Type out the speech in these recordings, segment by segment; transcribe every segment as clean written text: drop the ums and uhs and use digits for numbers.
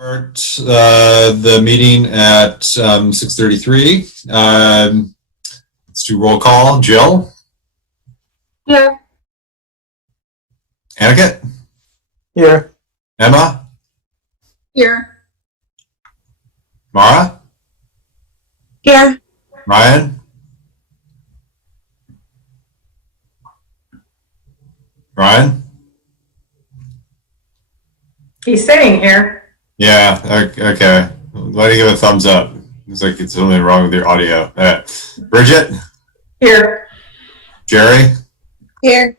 Start the meeting at 6:33. Let's do roll call. Jill? Here. Aniket? Here. Emma? Here. Mara? Here. Ryan? Ryan? He's sitting here. Yeah, okay. Why do you give a thumbs up? Looks like it's something wrong with your audio. Bridget? Here. Jerry? Here.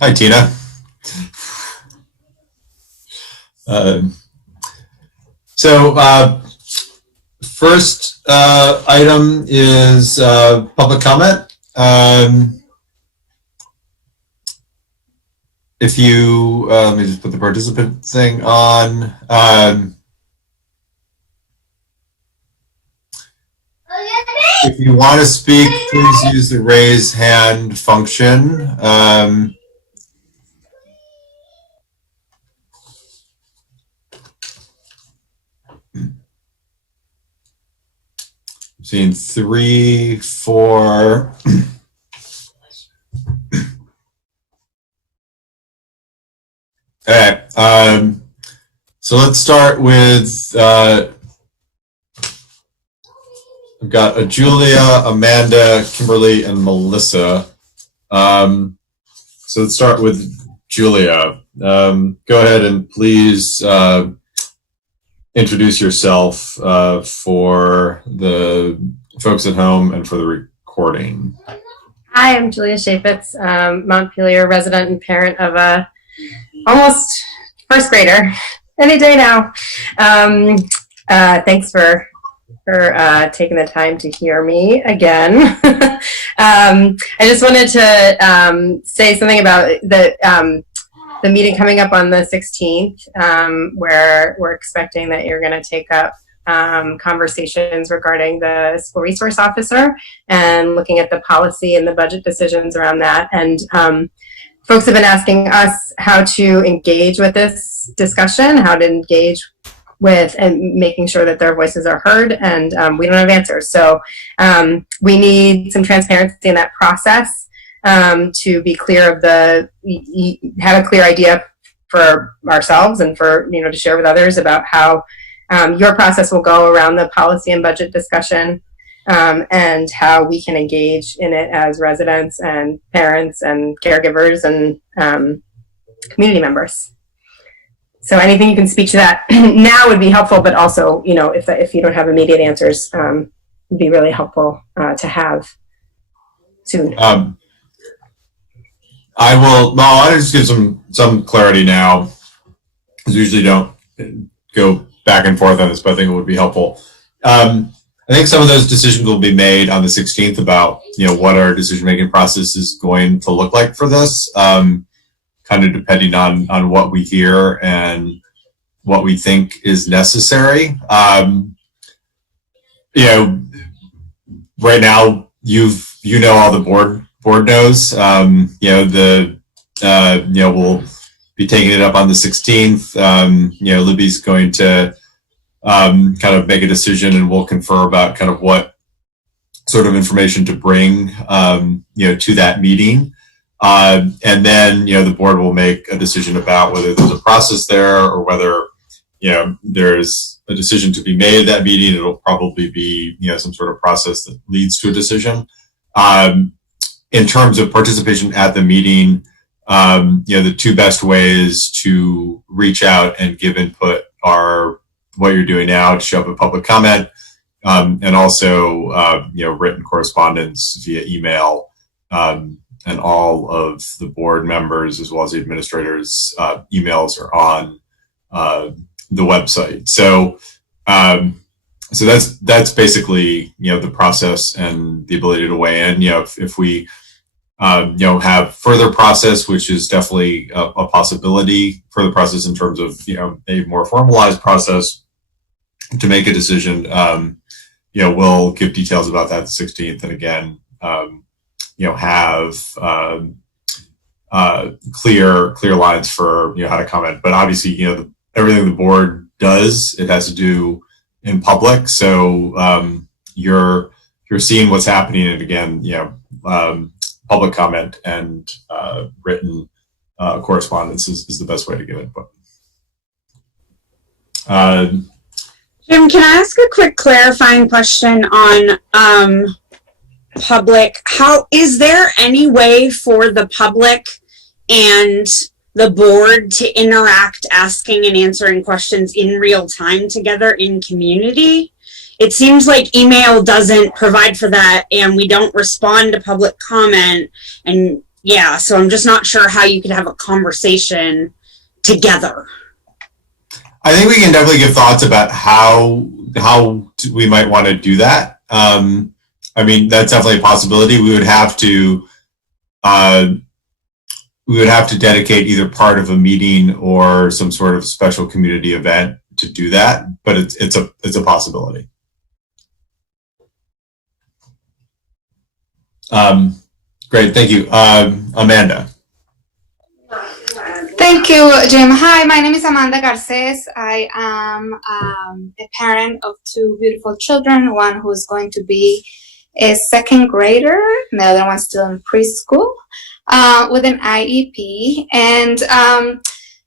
Hi, Tina. First item is public comment. If you, let me just put the participant thing on. If you want to speak, please use the raise hand function. I'm seeing 3, 4. Okay, so let's start with, we've got Julia, Amanda, Kimberly, and Melissa. So let's start with Julia. Go ahead and please introduce yourself for the folks at home and for the recording. Hi, I'm Julia Shafitz, Montpelier resident and parent of a almost first grader any day now. Thanks for taking the time to hear me again. I just wanted to say something about the meeting coming up on the 16th, where we're expecting that you're going to take up conversations regarding the school resource officer and looking at the policy and the budget decisions around that. And folks have been asking us how to engage with this discussion, how to engage with and making sure that their voices are heard, and we don't have answers. So we need some transparency in that process to be clear of have a clear idea for ourselves and for, to share with others about how your process will go around the policy and budget discussion, and how we can engage in it as residents and parents and caregivers and community members. So anything you can speak to that now would be helpful, but also, if you don't have immediate answers, would be really helpful to have soon. I'll just give some clarity now, because we usually don't go back and forth on this, but I think it would be helpful. I think some of those decisions will be made on the 16th about, what our decision-making process is going to look like for this, kind of depending on what we hear and what we think is necessary. Right now, all the board knows, we'll be taking it up on the 16th. Libby's going to kind of make a decision, and we'll confer about kind of what sort of information to bring, to that meeting. And then, the board will make a decision about whether there's a process there or whether, there's a decision to be made at that meeting. It'll probably be, some sort of process that leads to a decision. In terms of participation at the meeting, the two best ways to reach out and give input are what you're doing now, to show up a public comment, and also, written correspondence via email, and all of the board members as well as the administrators' emails are on the website. So, that's basically, the process and the ability to weigh in. If we have further process, which is definitely a possibility, further process in terms of, a more formalized process to make a decision, we'll give details about that the 16th. And again, have clear lines for, how to comment. But obviously, everything the board does, it has to do in public. So you're seeing what's happening, and again, public comment and written correspondence is the best way to get input. Jim, can I ask a quick clarifying question on public? How is there any way for the public and the board to interact, asking and answering questions in real time together in community? It seems like email doesn't provide for that, and we don't respond to public comment. And yeah, so I'm just not sure how you could have a conversation together. I think we can definitely give thoughts about how we might want to do that. I mean, that's definitely a possibility. We would have to dedicate either part of a meeting or some sort of special community event to do that, but it's a possibility. Great, thank you. Amanda. Thank you, Jim. Hi, my name is Amanda Garces. I am a parent of two beautiful children, one who's going to be a second grader, and the other one's still in preschool with an IEP. And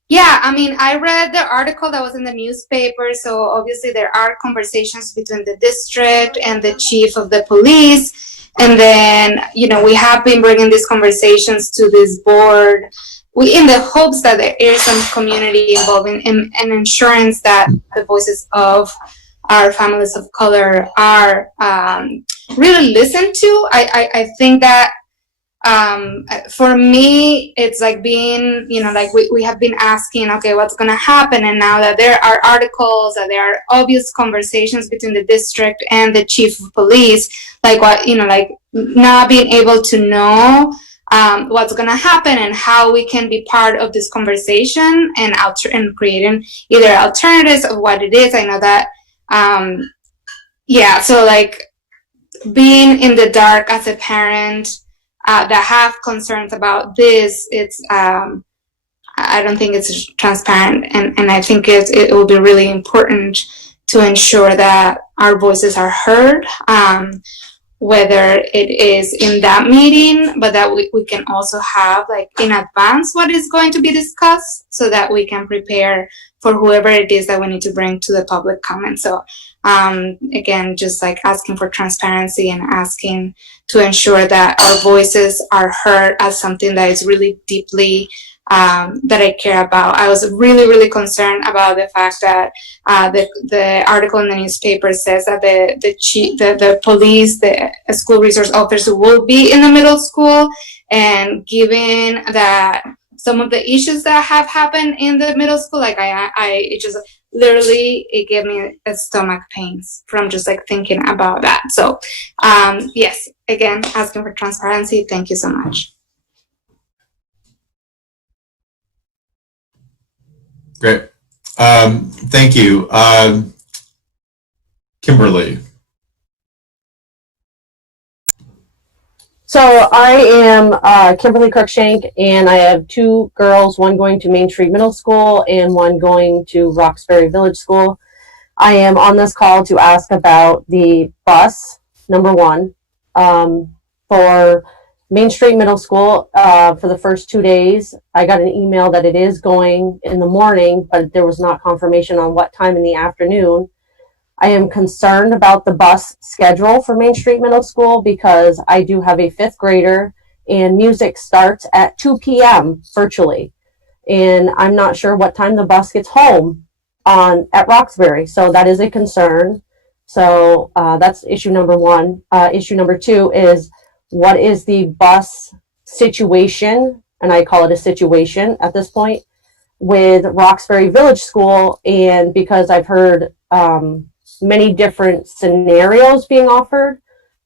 yeah, I mean, I read the article that was in the newspaper, so obviously there are conversations between the district and the chief of the police. And then, we have been bringing these conversations to this board in the hopes that there is some community involvement and insurance that the voices of our families of color are really listened to. I think that for me, it's like being, like we have been asking, okay, what's going to happen? And now that there are articles, that there are obvious conversations between the district and the chief of police, like what, like not being able to know what's going to happen and how we can be part of this conversation and creating either alternatives of what it is. I know that, so like being in the dark as a parent that have concerns about this, it's, I don't think it's transparent. And I think it will be really important to ensure that our voices are heard, whether it is in that meeting, but that we can also have like in advance what is going to be discussed so that we can prepare for whoever it is that we need to bring to the public comment. So again, just like asking for transparency and asking to ensure that our voices are heard as something that is really deeply that I care about. I was really, really concerned about the fact that the article in the newspaper says that the police, the school resource officer will be in the middle school, and given that some of the issues that have happened in the middle school, like it just literally, it gave me a stomach pains from just like thinking about that. So yes, again, asking for transparency. Thank you so much. Great. Thank you. Kimberly. So I am Kimberly Cruikshank, and I have two girls, one going to Main Street Middle School and one going to Roxbury Village School. I am on this call to ask about the bus, number one, for Main Street Middle School. For the first 2 days, I got an email that it is going in the morning, but there was not confirmation on what time in the afternoon. I am concerned about the bus schedule for Main Street Middle School because I do have a 5th grader and music starts at 2 p.m. virtually. And I'm not sure what time the bus gets home at Roxbury. So that is a concern. So that's issue number one. Issue number two is, what is the bus situation, and I call it a situation at this point, with Roxbury Village School? And because I've heard many different scenarios being offered,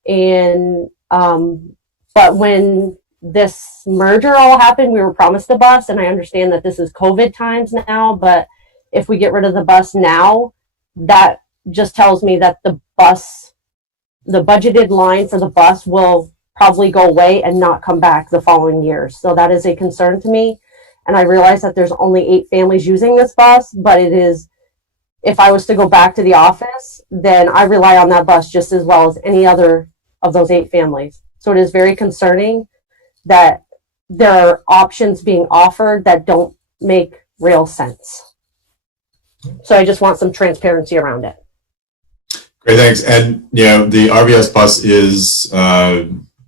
and but when this merger all happened, we were promised a bus, and I understand that this is COVID times now, but if we get rid of the bus now, that just tells me that the budgeted line for the bus will probably go away and not come back the following years. So that is a concern to me. And I realize that there's only 8 families using this bus, but it is, if I was to go back to the office, then I rely on that bus just as well as any other of those 8 families. So it is very concerning that there are options being offered that don't make real sense. So I just want some transparency around it. Great, thanks. And the RVS bus is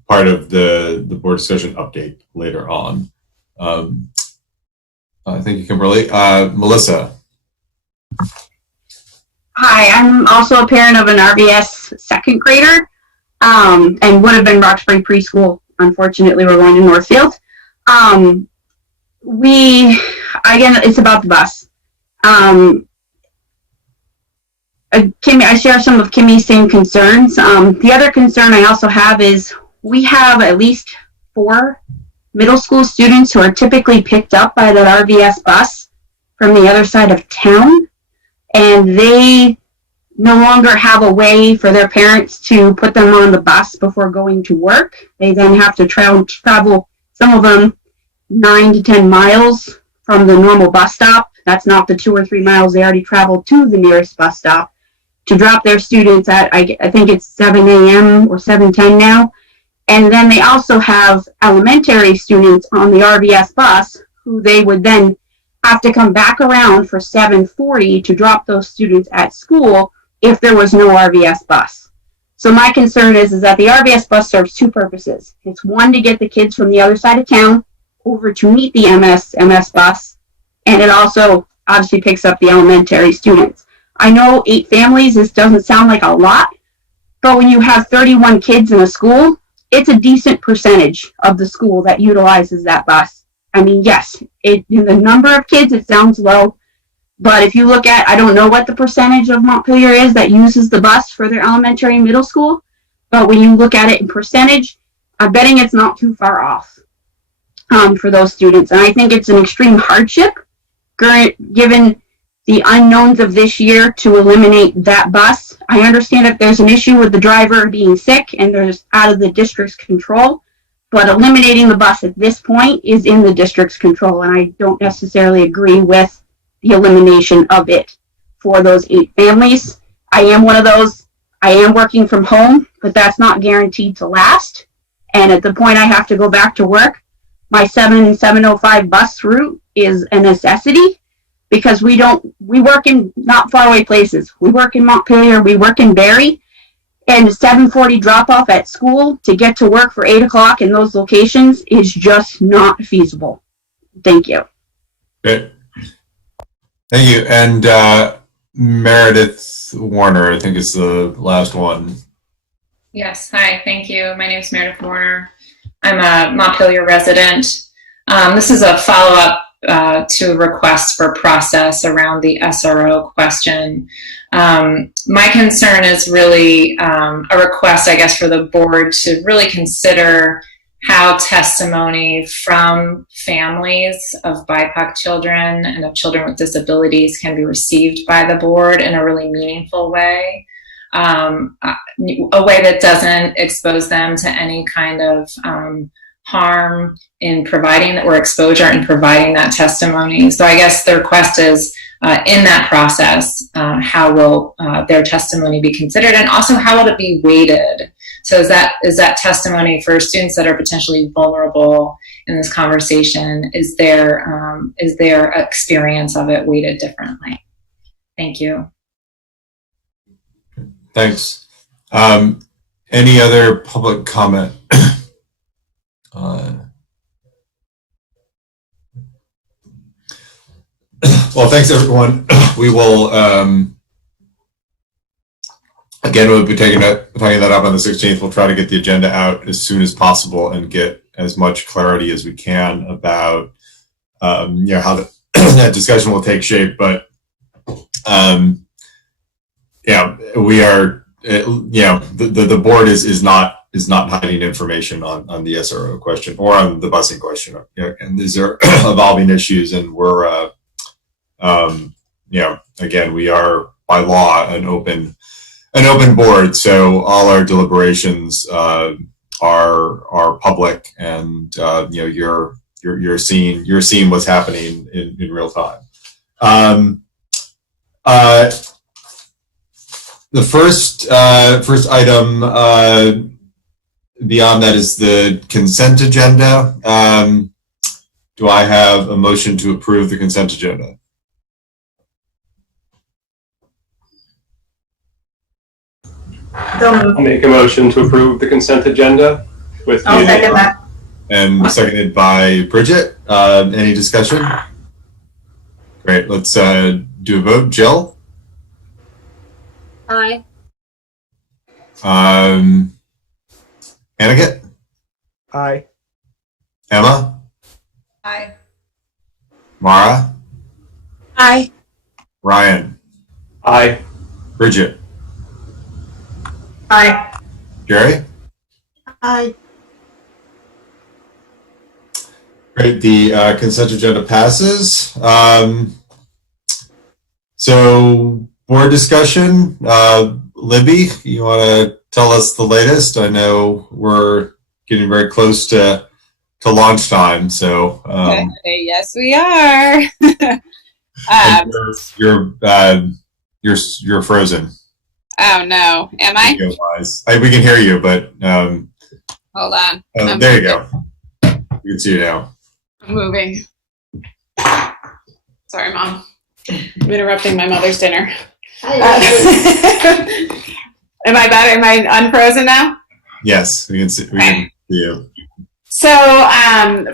part of the board discussion update later on. Thank you, Kimberly. Melissa. Hi, I'm also a parent of an RVS second grader, and would have been Roxbury preschool. Unfortunately, we're going to Northfield. Again, it's about the bus. Kimmy, I share some of Kimmy's same concerns. The other concern I also have is we have at least 4 middle school students who are typically picked up by that RVS bus from the other side of town, and they no longer have a way for their parents to put them on the bus before going to work. They then have to travel, some of them 9 to 10 miles from the normal bus stop. That's not the 2 or 3 miles they already traveled to the nearest bus stop to drop their students at, I think it's 7 a.m. or 7:10 now. And then they also have elementary students on the RVS bus who they would then have to come back around for 7:40 to drop those students at school if there was no RVS bus. So my concern is that the RVS bus serves 2 purposes. It's one, to get the kids from the other side of town over to meet the MS bus, and it also obviously picks up the elementary students. I know 8 families, this doesn't sound like a lot, but when you have 31 kids in a school, it's a decent percentage of the school that utilizes that bus. I mean, yes, in the number of kids, it sounds low, but if you look at, I don't know what the percentage of Montpelier is that uses the bus for their elementary and middle school, but when you look at it in percentage, I'm betting it's not too far off for those students. And I think it's an extreme hardship, given the unknowns of this year, to eliminate that bus. I understand if there's an issue with the driver being sick and there's out of the district's control, but eliminating the bus at this point is in the district's control, and I don't necessarily agree with the elimination of it for those 8 families. I am one of those. I am working from home, but that's not guaranteed to last. And at the point I have to go back to work, my 7:05 bus route is a necessity, because we work in not far away places. We work in Montpelier, we work in Barrie, and 7:40 drop off at school to get to work for 8 o'clock in those locations is just not feasible. Thank you. Great. Thank you. And Meredith Warner, I think is the last one. Yes, hi, thank you. My name is Meredith Warner. I'm a Montpelier resident. This is a follow-up to requests for process around the SRO question. My concern is really a request, I guess, for the board to really consider how testimony from families of BIPOC children and of children with disabilities can be received by the board in a really meaningful way, a way that doesn't expose them to any kind of harm in providing, or exposure in providing that testimony. So I guess the request is, in that process, how will their testimony be considered, and also how will it be weighted? So is that testimony for students that are potentially vulnerable in this conversation? Is their experience of it weighted differently? Thank you. Thanks. Any other public comment? Well, thanks everyone. We will again, we'll be taking that up on the 16th. We'll try to get the agenda out as soon as possible and get as much clarity as we can about how that discussion will take shape. But yeah, we are the board is not hiding information on the SRO question or on the busing question. And these are evolving issues, and we're again, we are by law an open board, so all our deliberations are are public, and you're seeing what's happening in real time. The first item beyond that is the consent agenda. Do I have a motion to approve the consent agenda? So moved. I'll make a motion to approve the consent agenda with I'll second that. And seconded by Bridget. Any discussion? Great. Let's do a vote. Jill? Aye. Aniket? Aye. Emma? Aye. Mara? Aye. Ryan? Aye. Bridget? Aye. Jerry? Aye. Great. The consent agenda passes. So board discussion. Libby, you want to tell us the latest? I know we're getting very close to launch time. So yes, we are. you're frozen. Oh no, am I? We can hear you, but Hold on. there you go. We can see you now. I'm moving. Sorry, Mom. I'm interrupting my mother's dinner. Am I better? Am I unfrozen now? Yes, we can see. We can see you. So,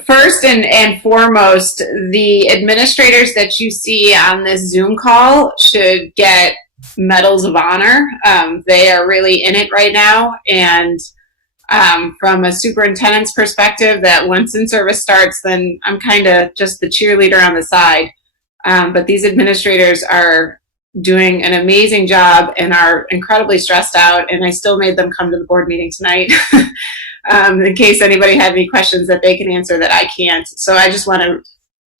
first and foremost, the administrators that you see on this Zoom call should get medals of honor. They are really in it right now, and from a superintendent's perspective, that once in-service starts, then I'm kind of just the cheerleader on the side. But these administrators are doing an amazing job and are incredibly stressed out, and I still made them come to the board meeting tonight in case anybody had any questions that they can answer that I can't. So I just want to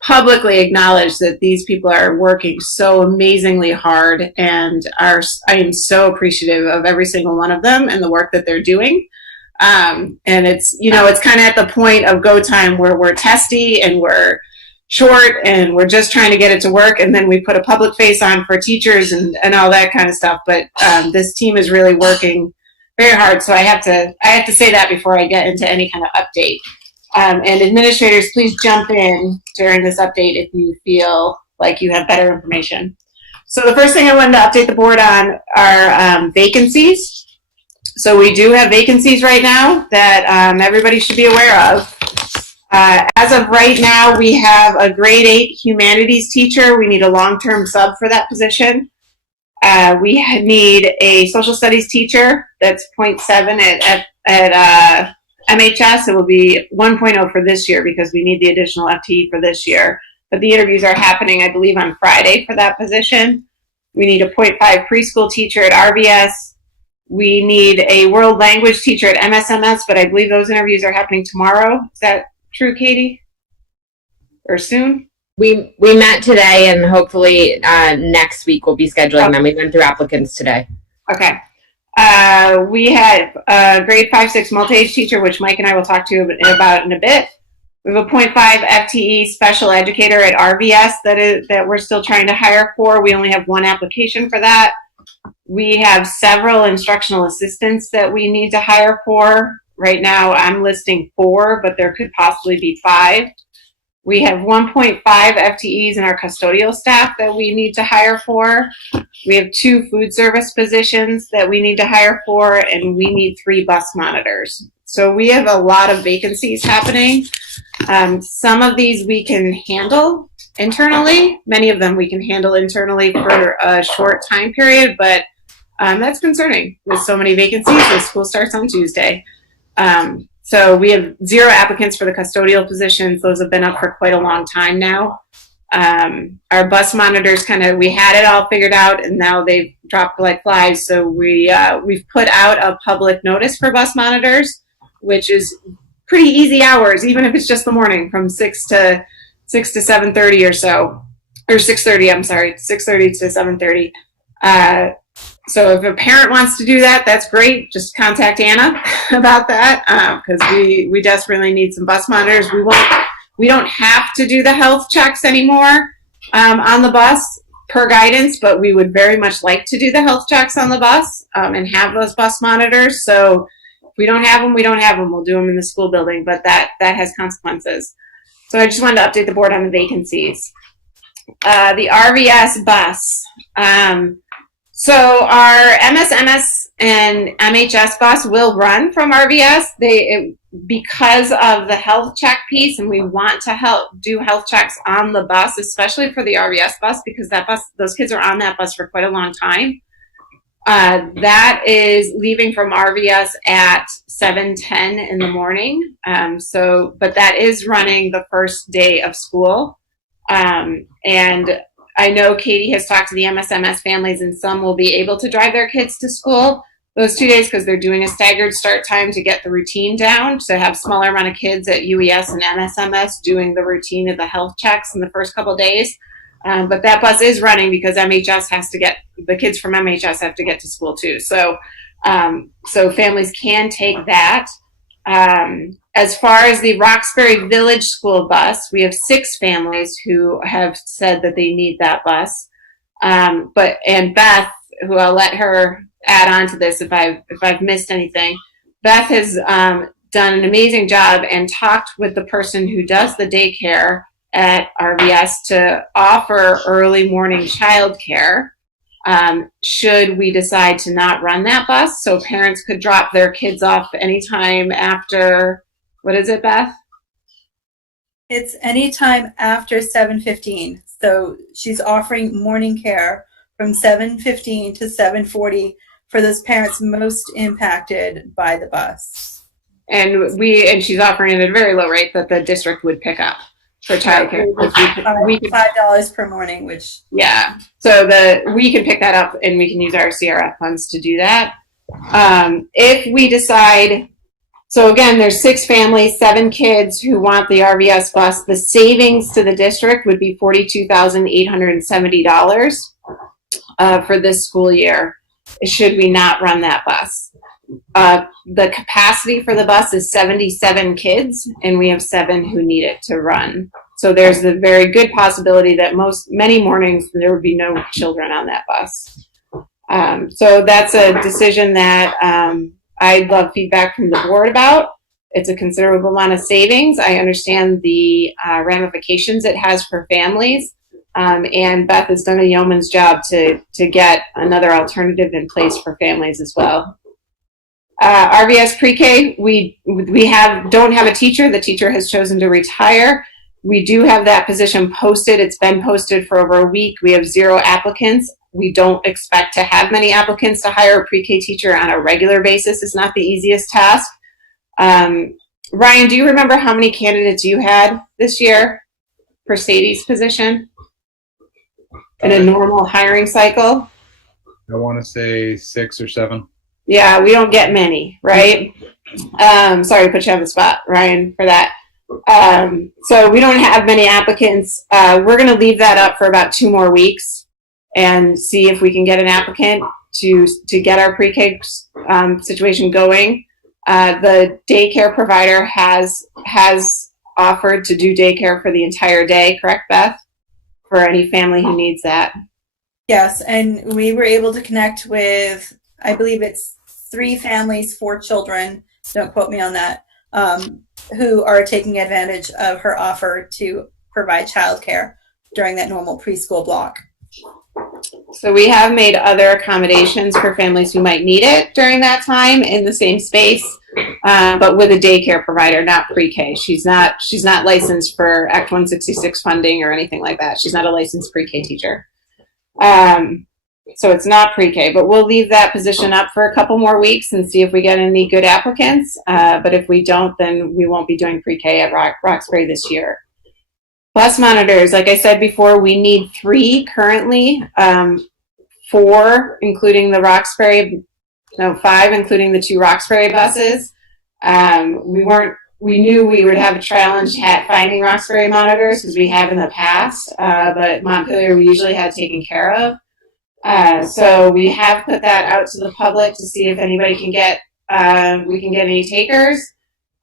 publicly acknowledge that these people are working so amazingly hard, and I am so appreciative of every single one of them and the work that they're doing. And it's, it's kind of at the point of go time where we're testy and we're short and we're just trying to get it to work, and then we put a public face on for teachers and all that kind of stuff. But this team is really working very hard, so I have to say that before I get into any kind of update. And administrators, please jump in during this update if you feel like you have better information. So the first thing I wanted to update the board on are vacancies. So we do have vacancies right now that everybody should be aware of. As of right now, we have a grade 8 humanities teacher. We need a long-term sub for that position. We need a social studies teacher. That's 0.7 at MHS. It will be 1.0 for this year because we need the additional FTE for this year. But the interviews are happening, I believe, on Friday for that position. We need a 0.5 preschool teacher at RVS. We need a world language teacher at MSMS, but I believe those interviews are happening tomorrow. Is that true, Katie? Or soon? We met today, and hopefully next week we'll be scheduling them. We went through applicants today. Okay. We had a grade 5-6 multi-age teacher, which Mike and I will talk to you about in a bit. We have a 0.5 FTE special educator at RVS that we're still trying to hire for. We only have one application for that. We have several instructional assistants that we need to hire for. Right now, I'm listing 4, but there could possibly be 5. We have 1.5 FTEs in our custodial staff that we need to hire for. We have 2 food service positions that we need to hire for, and we need 3 bus monitors. So we have a lot of vacancies happening. Some of these we can handle internally. Many of them we can handle internally for a short time period, but that's concerning with so many vacancies. The school starts on Tuesday. So we have 0 applicants for the custodial positions. Those have been up for quite a long time now. Our bus monitors we had it all figured out, and now they've dropped like flies. So we've put out a public notice for bus monitors, which is pretty easy hours, even if it's just the morning from 6 to 7:30 or so, or 6:30. I'm sorry, 6:30 to 7:30. So if a parent wants to do that, that's great. Just contact Anna about that, because we desperately need some bus monitors. We don't have to do the health checks anymore on the bus per guidance, but we would very much like to do the health checks on the bus and have those bus monitors. So if we don't have them, we don't have them. We'll do them in the school building, but that has consequences. So I just wanted to update the board on the vacancies. The RVS bus. So our MSMS and MHS bus will run from RVS. Because of the health check piece, and we want to do health checks on the bus, especially for the RVS bus, because those kids are on that bus for quite a long time. That is leaving from RVS at 7:10 in the morning. But that is running the first day of school. And I know Katie has talked to the MSMS families, and some will be able to drive their kids to school those 2 days because they're doing a staggered start time to get the routine down, to have smaller amount of kids at UES and MSMS doing the routine of the health checks in the first couple of days. But that bus is running because the kids from MHS have to get to school too. So families can take that. As far as the Roxbury Village School bus, we have 6 families who have said that they need that bus. And Beth, who I'll let her add on to this if I've missed anything. Beth has done an amazing job and talked with the person who does the daycare at RVS to offer early morning childcare. Should we decide to not run that bus, so parents could drop their kids off anytime after, what is it, Beth? It's anytime after 7:15. So she's offering morning care from 7:15 to 7:40 for those parents most impacted by the bus. And she's offering it at a very low rate that the district would pick up for childcare. $5 per morning, which so we can pick that up and we can use our CRF funds to do that. If we decide, so again, there's 6 families, 7 kids who want the RVS bus. The savings to the district would be $42,870 for this school year. Should we not run that bus? The capacity for the bus is 77 kids, and we have 7 who need it to run. So there's the very good possibility that many mornings there would be no children on that bus. So that's a decision that I'd love feedback from the board about. It's a considerable amount of savings. I understand the ramifications it has for families. And Beth has done a yeoman's job to get another alternative in place for families as well. RVS pre-K, we don't have a teacher. The teacher has chosen to retire. We do have that position posted. It's been posted for over a week. We have 0 applicants. We don't expect to have many applicants to hire a pre-K teacher on a regular basis. It's not the easiest task. Ryan, do you remember how many candidates you had this year for Sadie's position in a normal hiring cycle? I want to say 6 or 7. Yeah, we don't get many, right? Sorry to put you on the spot, Ryan, for that. So we don't have many applicants. We're going to leave that up for about 2 more weeks and see if we can get an applicant to get our pre-K situation going. The daycare provider has offered to do daycare for the entire day, correct, Beth? For any family who needs that. yes, and we were able to connect with, I believe it's 3 families, 4 children, don't quote me on that, who are taking advantage of her offer to provide childcare during that normal preschool block. So we have made other accommodations for families who might need it during that time in the same space, but with a daycare provider, not pre-K. She's not licensed for Act 166 funding or anything like that. She's not a licensed pre-K teacher. So it's not pre-K, but we'll leave that position up for a couple more weeks and see if we get any good applicants. But if we don't, then we won't be doing pre-K at Roxbury this year. Bus monitors, like I said before, we need 3 currently, 4 including the 5 including the 2 Roxbury buses. We knew we would have a challenge finding Roxbury monitors because we have in the past, but Montpelier we usually had taken care of. So we have put that out to the public to see if anybody can get, we can get any takers.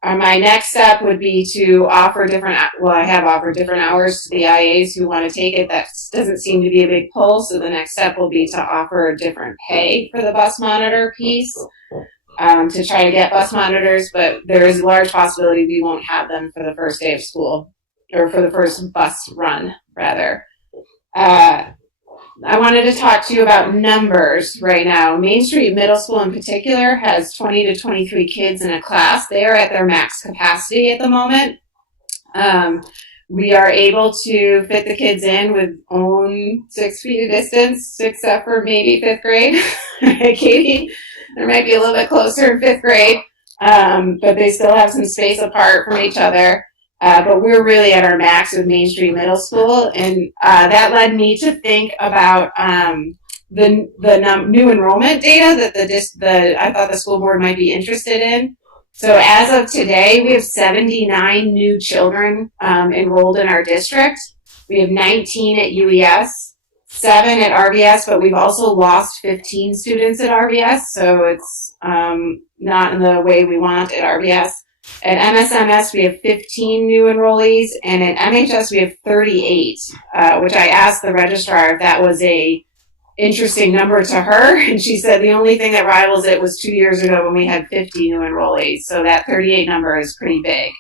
My next step would be to offer different, well, I have offered different hours to the IAs who want to take it. That doesn't seem to be a big pull. So the next step will be to offer different pay for the bus monitor piece, to try to get bus monitors, but there is a large possibility we won't have them for the first day of school, or for the first bus run, rather. I wanted to talk to you about numbers right now. Main Street Middle School in particular has 20 to 23 kids in a class. They are at their max capacity at the moment. We are able to fit the kids in with own 6 feet of distance, except for maybe 5th grade. Right, Katie? There might be a little bit closer in 5th grade, but they still have some space apart from each other. But we're really at our max with Main Street Middle School, and that led me to think about the new enrollment data that I thought the school board might be interested in. So as of today, we have 79 new children enrolled in our district. We have 19 at UES, 7 at RVS, but we've also lost 15 students at RVS, so it's not in the way we want at RVS. At MSMS, we have 15 new enrollees, and at MHS, we have 38, which I asked the registrar if that was a interesting number to her, and she said the only thing that rivals it was 2 years ago when we had 50 new enrollees, so that 38 number is pretty big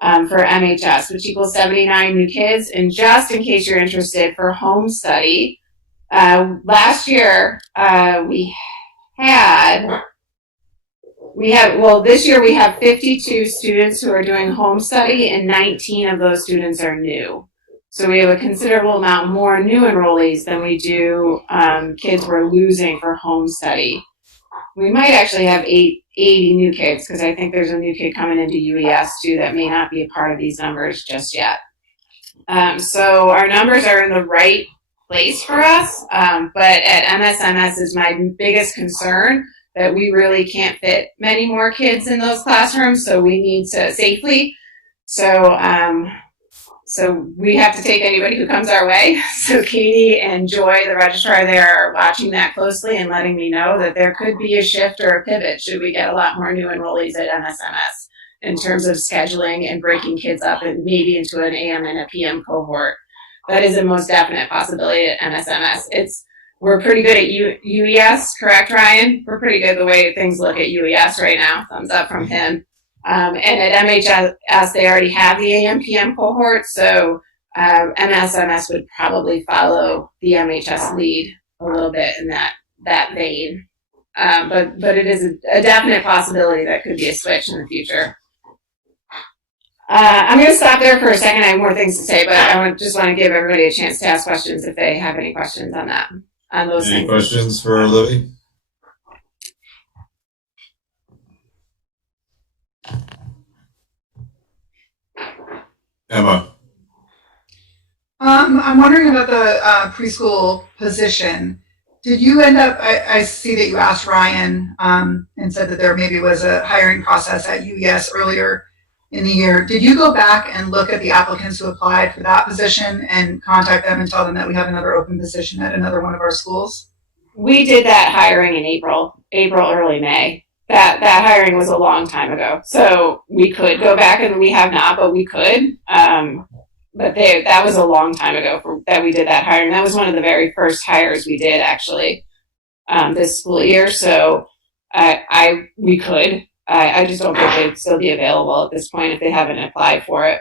for MHS, which equals 79 new kids. And just in case you're interested, for home study, last year this year we have 52 students who are doing home study, and 19 of those students are new. So we have a considerable amount more new enrollees than we do kids we're losing for home study. We might actually have 80 new kids, because I think there's a new kid coming into UES too that may not be a part of these numbers just yet. So our numbers are in the right place for us, but at MSMS is my biggest concern, that we really can't fit many more kids in those classrooms, so we need to safely. So we have to take anybody who comes our way. So Katie and Joy, the registrar there, are watching that closely and letting me know that there could be a shift or a pivot should we get a lot more new enrollees at MSMS in terms of scheduling and breaking kids up and maybe into an AM and a PM cohort. That is a most definite possibility at MSMS. We're pretty good at UES, correct, Ryan? We're pretty good the way things look at UES right now. Thumbs up from him. And at MHS, they already have the AM/PM cohort, so MSMS would probably follow the MHS lead a little bit in that vein. But it is a definite possibility that could be a switch in the future. I'm going to stop there for a second. I have more things to say, but I just want to give everybody a chance to ask questions if they have any questions on that. Any questions for Libby? Emma. I'm wondering about the preschool position. Did you end up, I see that you asked Ryan and said that there maybe was a hiring process at UES earlier in the year. Did you go back and look at the applicants who applied for that position and contact them and tell them that we have another open position at another one of our schools? We did that hiring in April, early May. That hiring was a long time ago. So we could go back, and we have not, but we could. But that was a long time ago that we did that hiring. That was one of the very first hires we did, actually, this school year. So we could. I just don't think they'd still be available at this point if they haven't applied for it.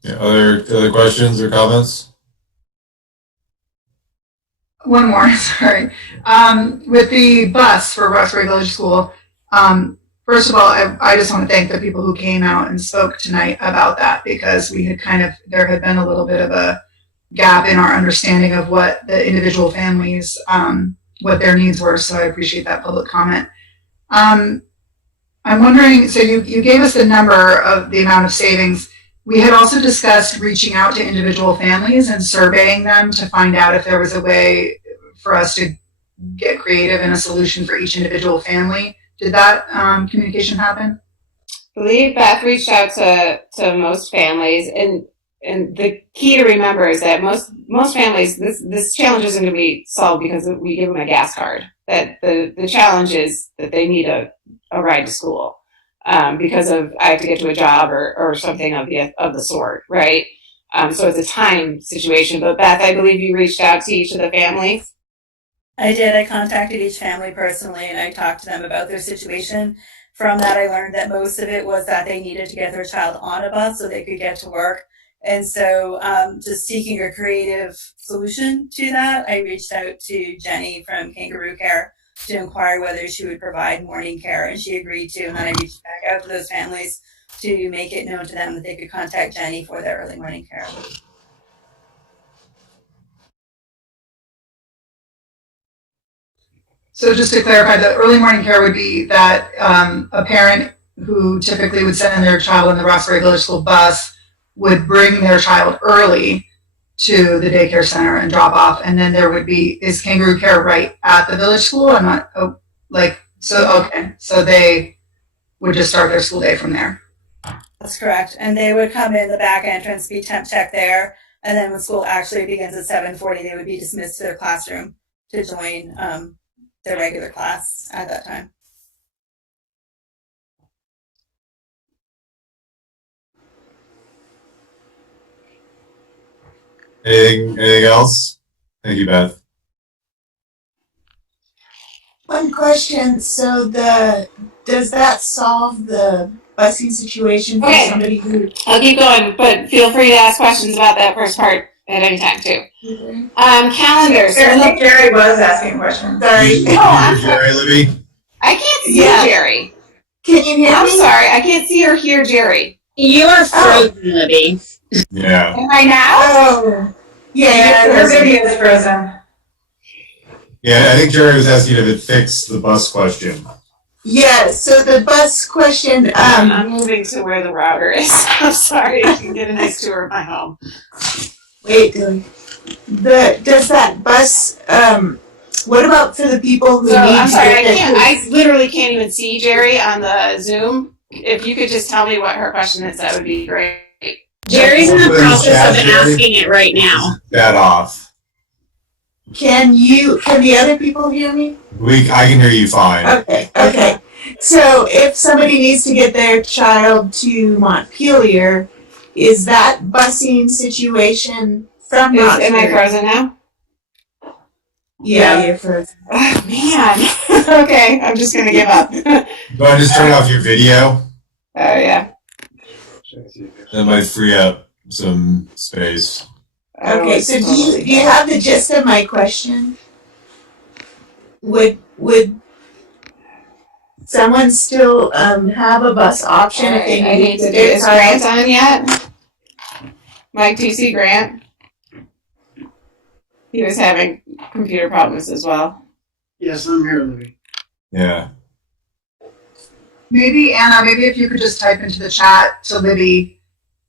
Yeah, other questions or comments? One more, sorry. With the bus for Roxbury Village School, first of all, I just want to thank the people who came out and spoke tonight about that, because there had been a little bit of a gap in our understanding of what the individual families, what their needs were. So I appreciate that public comment. I'm wondering, so you gave us the number of the amount of savings. We had also discussed reaching out to individual families and surveying them to find out if there was a way for us to get creative in a solution for each individual family. Did that communication happen? I believe Beth reached out to most families, and and the key to remember is that most families, this challenge isn't going to be solved because we give them a gas card. That the challenge is that they need a ride to school because of I have to get to a job or something of the sort, right? So it's a time situation. But Beth, I believe you reached out to each of the families. I did. I contacted each family personally and I talked to them about their situation. From that, I learned that most of it was that they needed to get their child on a bus so they could get to work. And so, just seeking a creative solution to that, I reached out to Jenny from Kangaroo Care to inquire whether she would provide morning care, and she agreed to. And then I reached back out to those families to make it known to them that they could contact Jenny for their early morning care. So just to clarify, the early morning care would be that a parent who typically would send their child on the Roxbury Village School bus would bring their child early to the daycare center and drop off, and then there would be, is Kangaroo Care right at the village school? I'm not, okay, so they would just start their school day from there. That's correct. And they would come in the back entrance, be temp check there, and then when school actually begins at 7:40, they would be dismissed to their classroom to join their regular class at that time. Anything else? Thank you, Beth. One question. So does that solve the busing situation for somebody who? I'll keep going, but feel free to ask questions about that first part at any time too. Calendars. I think Jerry was asking a question. Sorry. I'm Jerry, Libby? I can't see Jerry. Can you hear me? I'm sorry, I can't see or hear Jerry. You are frozen, Libby. Yeah. Am I now? Oh. Yeah, your video is frozen. Yeah, I think Jerry was asking if it fixed the bus question. Yeah, so the bus question, I'm moving to where the router is. I'm sorry, you can get a nice tour of my home. Wait, does that bus, what about for the people who need I'm sorry, to I literally can't even see Jerry on the Zoom. If you could just tell me what her question is, that would be great. Jerry's in the process of asking it right now. That off. Can the other people hear me? I can hear you fine. Okay. So if somebody needs to get their child to Montpelier, is that busing situation from Roxbury? Am I frozen now? Yeah, you're frozen. Oh, man. Okay, I'm just going to give up. Do I just turn off your video? Oh, yeah. That might free up some space. Okay, so do you have the gist of my question? Would someone still have a bus option if they need to? Is Grant on yet? Mike, do you see Grant? He was having computer problems as well. Yes, I'm here, Libby. Yeah. Maybe, Anna, if you could just type into the chat to Libby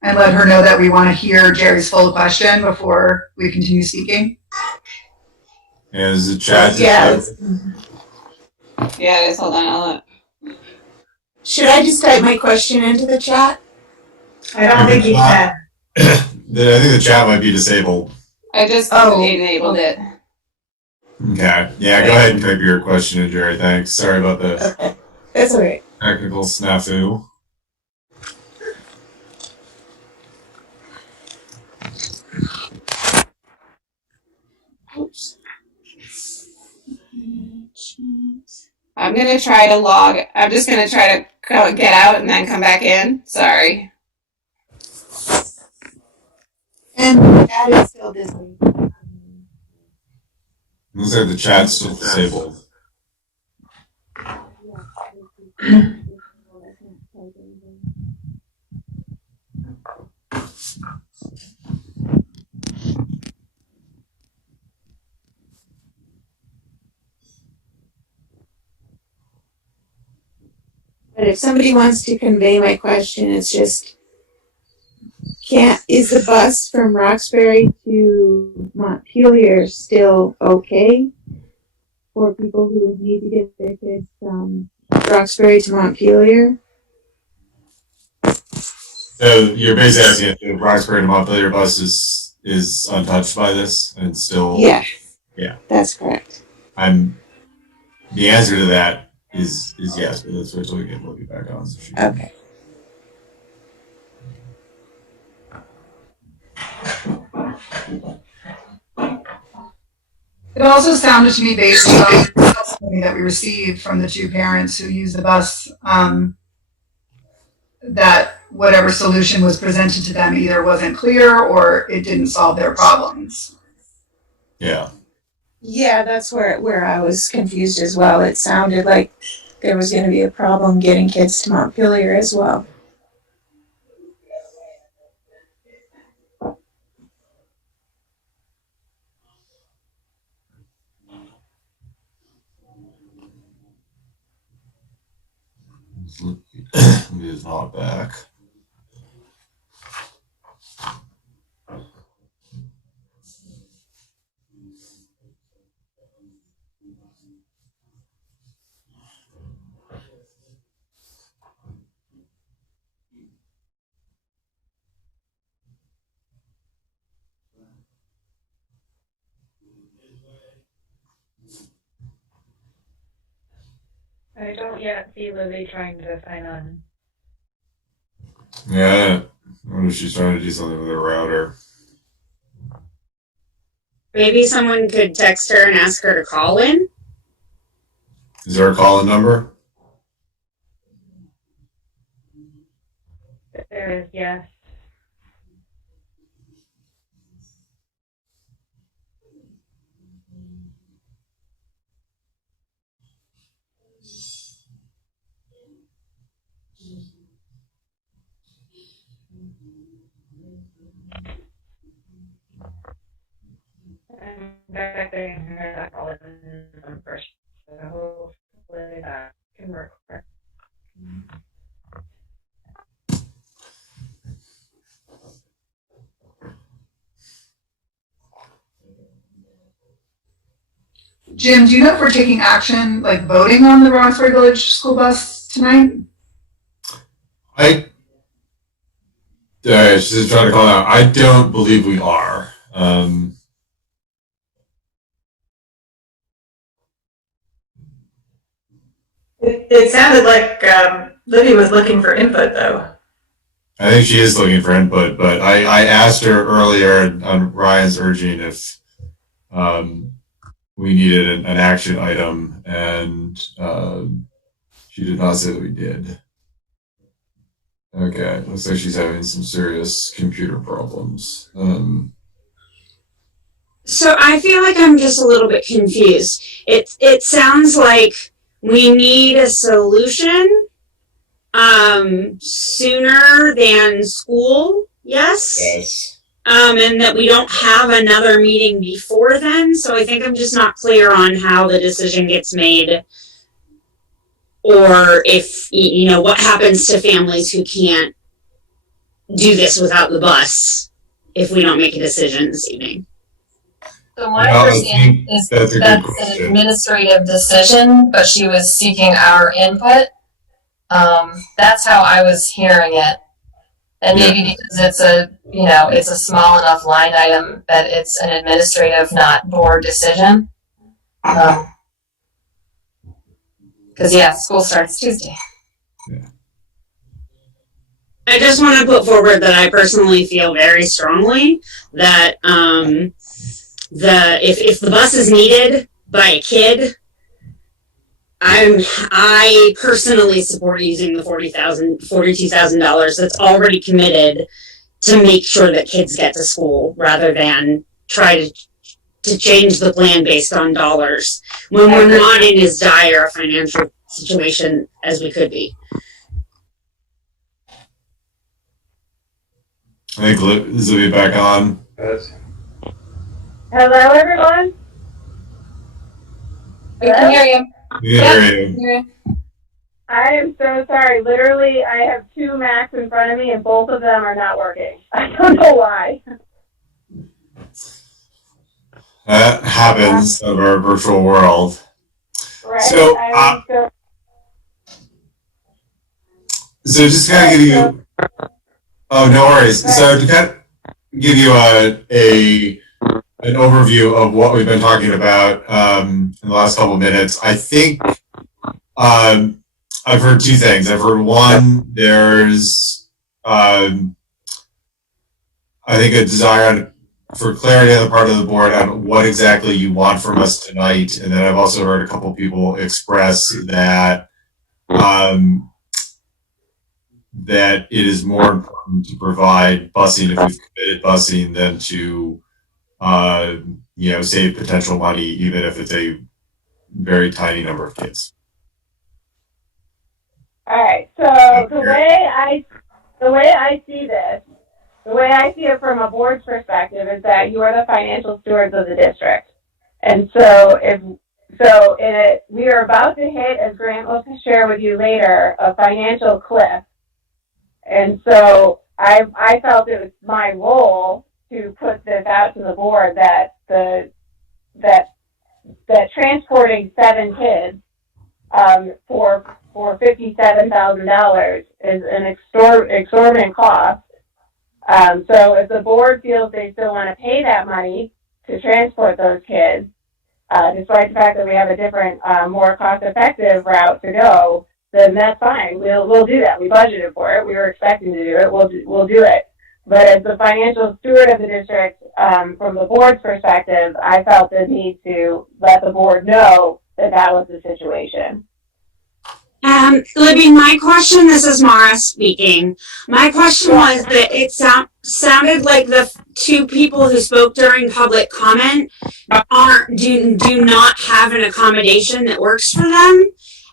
and let her know that we want to hear Jerry's full question before we continue speaking. Yeah, is the chat? Yeah, it is. Hold on. Should I just type my question into the chat? I don't think you can. I think the chat might be disabled. I just enabled it. Okay. Yeah, go ahead and type your question in, Jerry. Thanks. Sorry about this. Okay. That's all right. Technical snafu. Oops. I'm going to try to log. I'm just going to try to get out and then come back in. Sorry. And the chat is still disabled. Looks like the chat's still disabled. But if somebody wants to convey my question, it's just, is the bus from Roxbury to Montpelier still okay for people who need to get their kids from Roxbury to Montpelier? So you're basically asking if the Roxbury to Montpelier bus is untouched by this and still. Yeah. Yeah. That's correct. The answer to that is yes, but let's wait till we get Libby back on. So Okay. It also sounded to me, based on the testimony that we received from the two parents who use the bus, that whatever solution was presented to them either wasn't clear or it didn't solve their problems. Yeah. Yeah, that's where I was confused as well. It sounded like there was going to be a problem getting kids to Montpelier as well. He is not back. I don't yet see Lily trying to sign on. Yeah. I wonder if she's trying to do something with her router. Maybe someone could text her and ask her to call in. Is there a call-in number? There is, yes. I'm expecting her to call in number, so hopefully that can work for her. Jim, do you know if we're taking action, like voting on the Roxbury Village school bus tonight? She's trying to call out. I don't believe we are. It sounded like Libby was looking for input, though. I think she is looking for input, but I asked her earlier on Ryan's urging if we needed an action item, and she did not say that we did. Okay, looks like she's having some serious computer problems. So I feel like I'm just a little bit confused. It sounds like we need a solution sooner than school, yes? Yes. And that we don't have another meeting before then. So I think I'm just not clear on how the decision gets made, or if, you know, what happens to families who can't do this without the bus if we don't make a decision this evening. So my understanding is that's an administrative decision, but she was seeking our input. That's how I was hearing it. And maybe because it's it's a small enough line item that it's an administrative, not board decision. Because school starts Tuesday. I just want to put forward that I personally feel very strongly that if the bus is needed by a kid, I personally support using the $42,000 that's already committed to make sure that kids get to school, rather than try to change the plan based on dollars when we're not in as dire a financial situation as we could be. I think Liz will be back on. Hello, everyone. We can hear you. We can hear you. I am so sorry. Literally, I have two Macs in front of me, and both of them are not working. I don't know why. That happens in our virtual world. Right. So just kind of give you. Oh, no worries. So to kind of give you an overview of what we've been talking about in the last couple of minutes, I think I've heard two things. I've heard one, there's I think a desire for clarity on the part of the board on what exactly you want from us tonight, and then I've also heard a couple of people express that that it is more important to provide busing if we've committed busing than to save potential money, even if it's a very tiny number of kids. All right. So the way I see this, the way I see it from a board's perspective is that you are the financial stewards of the district, and so we are about to hit, as Grant will share with you later, a financial cliff, and so I felt it was my role to put this out to the board that that transporting 7 kids for $57,000 is an exorbitant cost. So if the board feels they still want to pay that money to transport those kids, despite the fact that we have a different, more cost-effective route to go, then that's fine. We'll do that. We budgeted for it. We were expecting to do it. We'll do it. But as the financial steward of the district, from the board's perspective, I felt the need to let the board know that that was the situation. Libby, my question, this is Mara speaking. My question was that it sounded like the two people who spoke during public comment do not have an accommodation that works for them.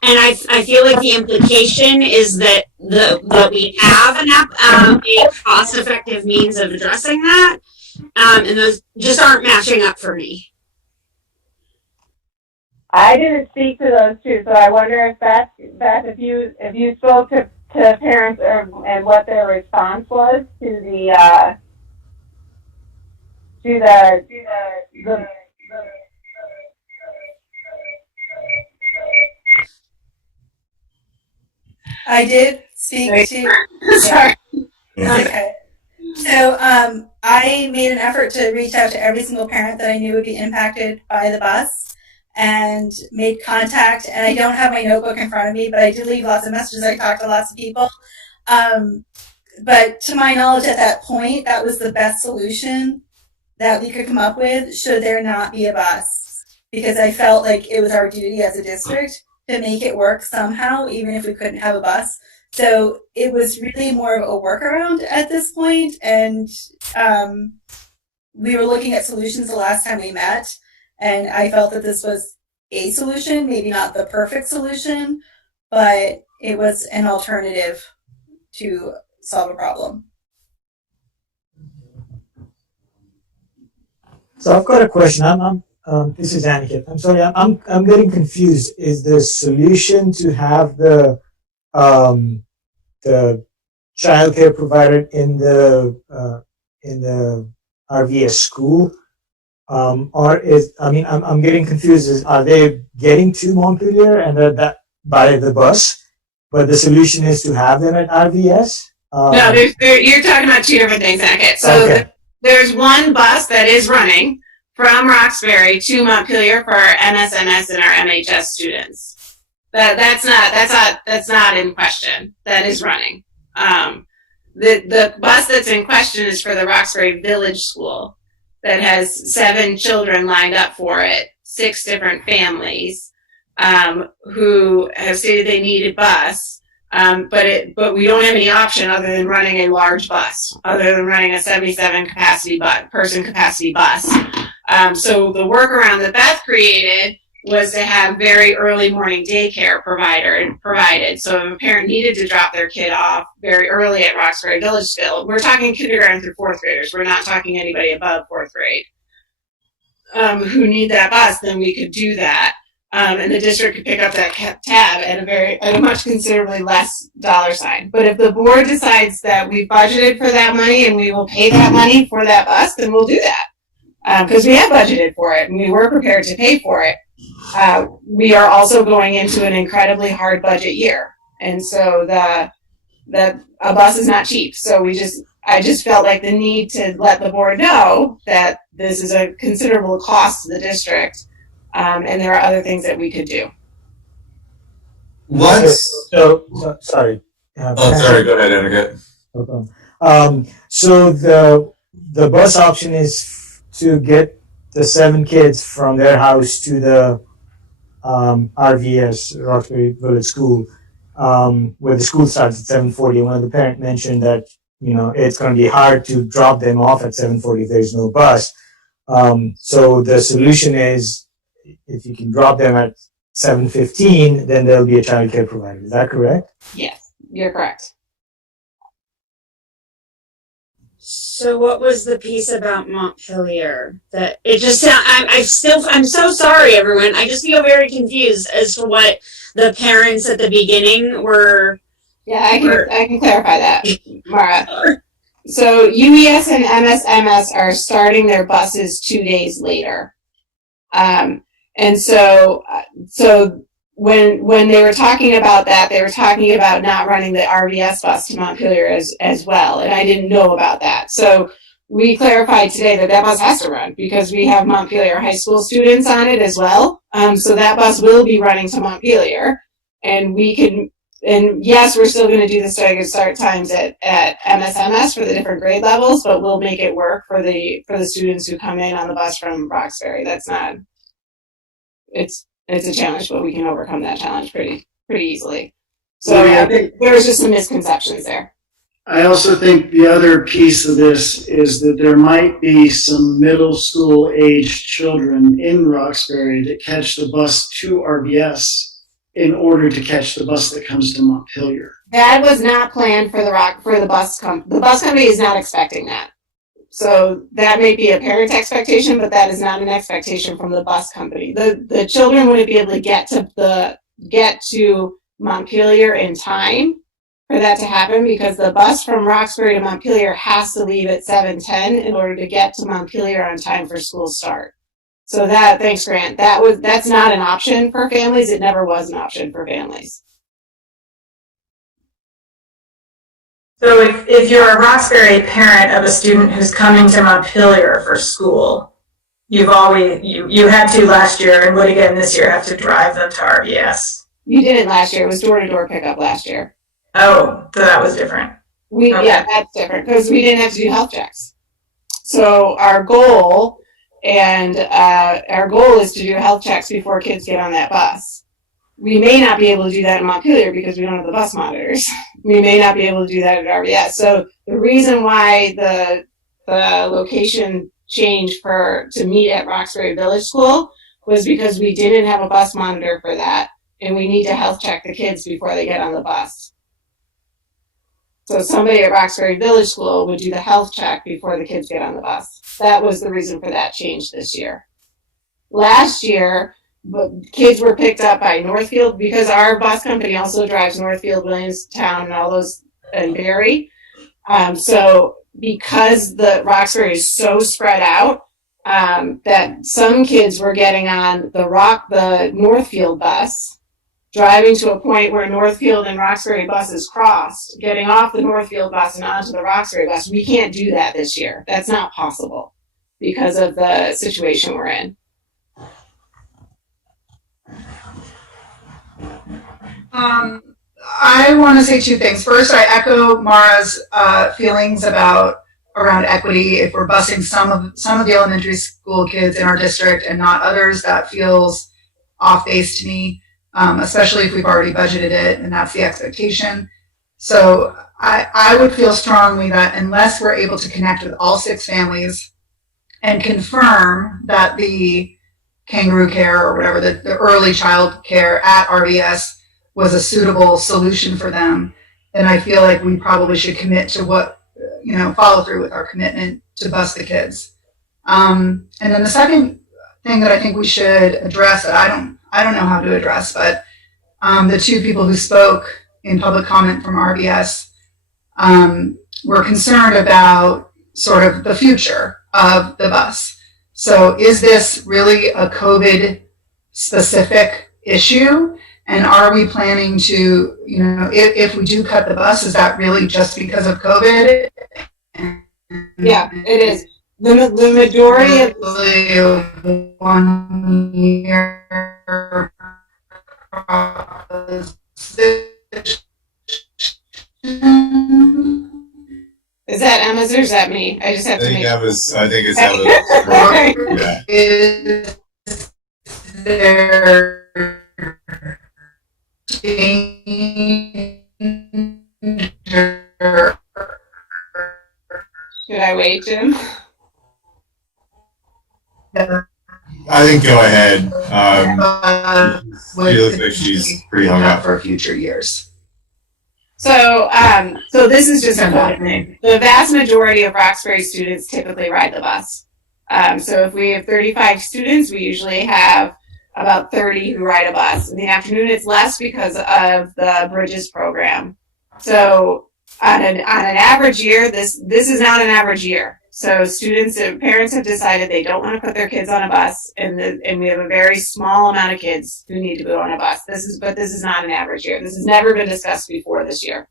And I feel like the implication is that we have a cost-effective means of addressing that, and those just aren't matching up for me. I didn't speak to those two, so I wonder if Beth, if you spoke to parents and what their response was to the I did speak to. Sorry. Okay. So I made an effort to reach out to every single parent that I knew would be impacted by the bus and made contact. And I don't have my notebook in front of me, but I did leave lots of messages. I talked to lots of people. But to my knowledge at that point, that was the best solution that we could come up with should there not be a bus. Because I felt like it was our duty as a district to make it work somehow, even if we couldn't have a bus. So it was really more of a workaround at this point, and we were looking at solutions the last time we met, and I felt that this was a solution, maybe not the perfect solution, but it was an alternative to solve a problem. So I've got a question. This is Aniket. I'm sorry, I'm getting confused. Is the solution to have the childcare provided in the RVS school, or is I'm getting confused. Are they getting to Montpelier and that by the bus, but the solution is to have them at RVS? No, you're talking about two different things, Aniket. So okay. There's one bus that is running from Roxbury to Montpelier for our MSMS and our MHS students. That's not in question. That is running. The bus that's in question is for the Roxbury Village School that has 7 children lined up for it, 6 different families who have stated they need a bus. But we don't have any option other than running a large bus, other than running a 77 person capacity bus. So the workaround that Beth created was to have very early morning daycare provided. So if a parent needed to drop their kid off very early at Roxbury Village still, we're talking kindergarten through 4th graders. We're not talking anybody above 4th grade who need that bus, then we could do that. And the district could pick up that tab at a much considerably less dollar sign. But if the board decides that we budgeted for that money and we will pay that money for that bus, then we'll do that. Because we have budgeted for it and we were prepared to pay for it. We are also going into an incredibly hard budget year. And so that a bus is not cheap. So I just felt like the need to let the board know that this is a considerable cost to the district, and there are other things that we could do. Sorry. Sorry, go ahead, Anaket. So the bus option is to get the 7 kids from their house to the RVS, Roxbury Village School, where the school starts at 7:40. One of the parents mentioned that it's going to be hard to drop them off at 7:40 if there's no bus. So the solution is if you can drop them at 7:15, then there'll be a child care provider. Is that correct? Yes, you're correct. So what was the piece about Montpelier that it just I'm so sorry everyone. I just feel very confused as to what the parents at the beginning were. Yeah, I can clarify that, Mara. So UES and MSMS are starting their buses 2 days later. And so when they were talking about that, they were talking about not running the RVS bus to Montpelier as well. And I didn't know about that. So we clarified today that bus has to run because we have Montpelier High School students on it as well. So that bus will be running to Montpelier, and yes, we're still going to do the staggered start times at MSMS for the different grade levels, but we'll make it work for the students who come in on the bus from Roxbury. It's a challenge, but we can overcome that challenge pretty easily. So I think there's just some misconceptions there. I also think the other piece of this is that there might be some middle school aged children in Roxbury that catch the bus to RBS in order to catch the bus that comes to Montpelier. That was not planned for the bus company. The bus company is not expecting that. So that may be a parent expectation, but that is not an expectation from the bus company. The children wouldn't be able to get to Montpelier in time for that to happen because the bus from Roxbury to Montpelier has to leave at 7:10 in order to get to Montpelier on time for school start. So thanks, Grant. That's not an option for families. It never was an option for families. So if you're a Roxbury parent of a student who's coming to Montpelier for school, you had to last year and would again this year have to drive them to RVS. You didn't last year. It was door-to-door pickup last year. Oh, so that was different. Okay. Yeah, that's different because we didn't have to do health checks. So our goal is to do health checks before kids get on that bus. We may not be able to do that in Montpelier because we don't have the bus monitors. We may not be able to do that at RVS. So the reason why the location changed to meet at Roxbury Village School was because we didn't have a bus monitor for that, and we need to health check the kids before they get on the bus. So somebody at Roxbury Village School would do the health check before the kids get on the bus. That was the reason for that change this year. Last year, kids were picked up by Northfield because our bus company also drives Northfield, Williamstown, and all those, and Barry. So because the Roxbury is so spread out, that some kids were getting on the Northfield bus, driving to a point where Northfield and Roxbury buses crossed, getting off the Northfield bus and onto the Roxbury bus. We can't do that this year. That's not possible because of the situation we're in. I want to say 2 things. First, I echo Mara's feelings around equity. If we're busing some of the elementary school kids in our district and not others, that feels off base to me, especially if we've already budgeted it and that's the expectation. So I would feel strongly that unless we're able to connect with all 6 families and confirm that the kangaroo care or whatever, the early child care at RVS was a suitable solution for them, then I feel like we probably should commit to follow through with our commitment to bus the kids. And then the second thing that I think we should address that I don't know how to address, but the 2 people who spoke in public comment from RVS were concerned about sort of the future of the bus. So is this really a COVID specific issue? And are we planning to, if we do cut the bus, is that really just because of COVID? Yeah, it is. The majority of 1 year Is that Emma's or is that me? I just have to make I think it's Emma's. Yeah. Is there danger? Should I wait, Jim? I think go ahead. She looks like she's pretty hung up for future years. So, so this is just a thought. The vast majority of Roxbury students typically ride the bus. So if we have 35 students, we usually have about 30 who ride a bus. In the afternoon, it's less because of the Bridges program. So on an average year, this is not an average year. So parents have decided they don't want to put their kids on a bus, and we have a very small amount of kids who need to go on a bus. But this is not an average year. This has never been discussed before this year.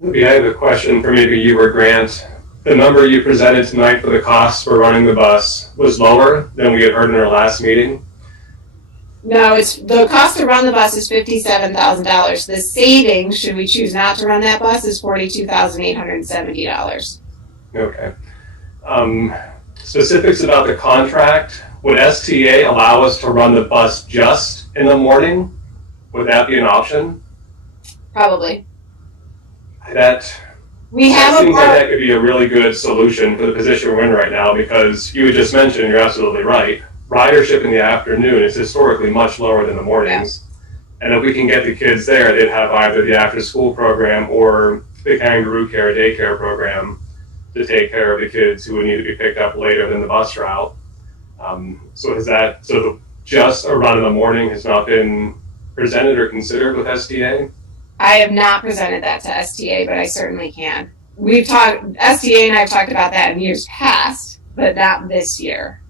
Yeah, I have a question for maybe you or Grant. The number you presented tonight for the costs for running the bus was lower than we had heard in our last meeting. No, the cost to run the bus is $57,000. The savings, should we choose not to run that bus, is $42,870. Okay. Specifics about the contract. Would STA allow us to run the bus just in the morning? Would that be an option? Probably. That seems like that could be a really good solution for the position we're in right now, because you had just mentioned, you're absolutely right, ridership in the afternoon is historically much lower than the mornings. Yeah. And if we can get the kids there, they'd have either the after school program or the kangaroo care daycare program to take care of the kids who would need to be picked up later than the bus route. Just a run in the morning has not been presented or considered with STA? I have not presented that to STA, but I certainly can. STA and I have talked about that in years past, but not this year.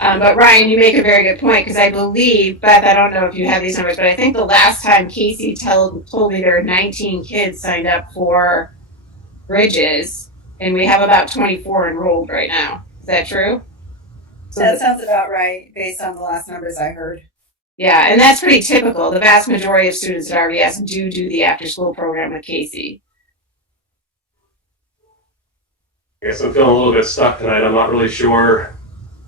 But Ryan, you make a very good point, because I believe, Beth, I don't know if you have these numbers, but I think the last time Casey told me there were 19 kids signed up for Bridges, and we have about 24 enrolled right now. Is that true? That sounds about right, based on the last numbers I heard. Yeah, and that's pretty typical. The vast majority of students at RVS do the after-school program with Casey. I guess I'm feeling a little bit stuck tonight. I'm not really sure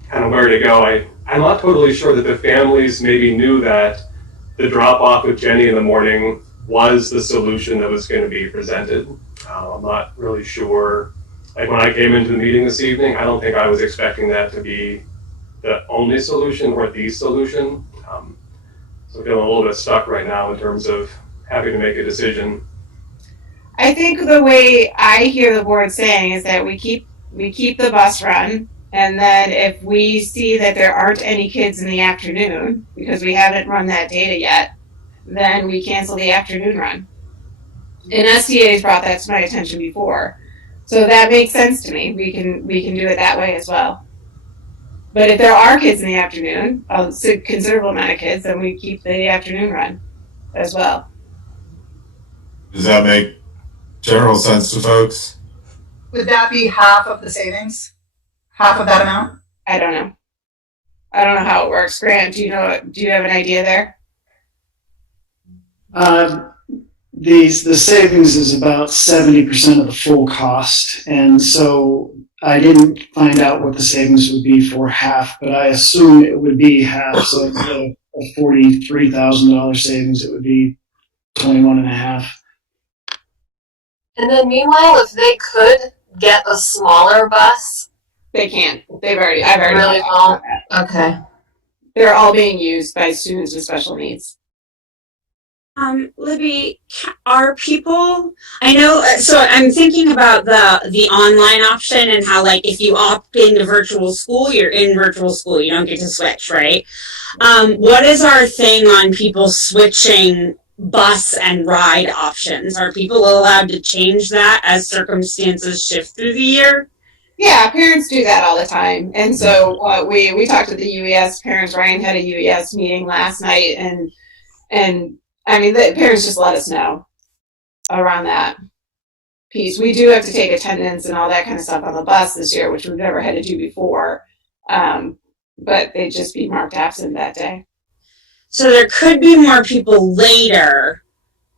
kind of where to go. I'm not totally sure that the families maybe knew that the drop-off with Jenny in the morning was the solution that was going to be presented. I'm not really sure. Like when I came into the meeting this evening, I don't think I was expecting that to be the only solution or the solution. So I'm feeling a little bit stuck right now in terms of having to make a decision. I think the way I hear the board saying is that we keep the bus run, and then if we see that there aren't any kids in the afternoon, because we haven't run that data yet, then we cancel the afternoon run. And STA has brought that to my attention before. So that makes sense to me. We can do it that way as well. But if there are kids in the afternoon, a considerable amount of kids, then we keep the afternoon run as well. Does that make general sense to folks? Would that be half of the savings? Half of that amount? I don't know. I don't know how it works. Grant, do you have an idea there? The savings is about 70% of the full cost, and so I didn't find out what the savings would be for half, but I assume it would be half. So it's a $43,000 savings. It would be 21.5. And then meanwhile, if they could get a smaller bus, they can't. I've already really won't. Okay. They're all being used by students with special needs. Libby, are people, I know, so I'm thinking about the online option and how, like, if you opt into virtual school, you're in virtual school, you don't get to switch, right? What is our thing on people switching bus and ride options? Are people allowed to change that as circumstances shift through the year? Yeah, parents do that all the time. And so we talked to the UES parents. Ryan had a UES meeting last night, and I mean, the parents just let us know around that piece. We do have to take attendance and all that kind of stuff on the bus this year, which we've never had to do before. But they'd just be marked absent that day. So there could be more people later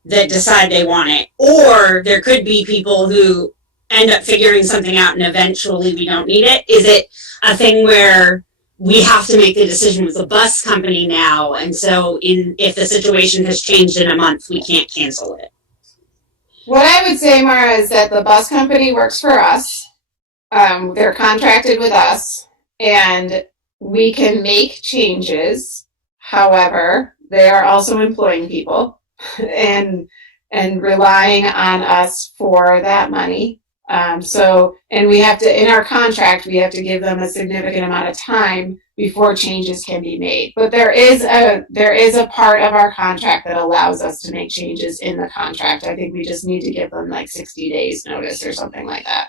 that decide they want it, or there could be people who end up figuring something out and eventually we don't need it. Is it a thing where we have to make the decision with the bus company now, and so if the situation has changed in a month, we can't cancel it? What I would say, Mara, is that the bus company works for us. They're contracted with us, and we can make changes. However, they are also employing people and relying on us for that money. And we have to, in our contract, we have to give them a significant amount of time before changes can be made. But there is a part of our contract that allows us to make changes in the contract. I think we just need to give them like 60 days notice or something like that.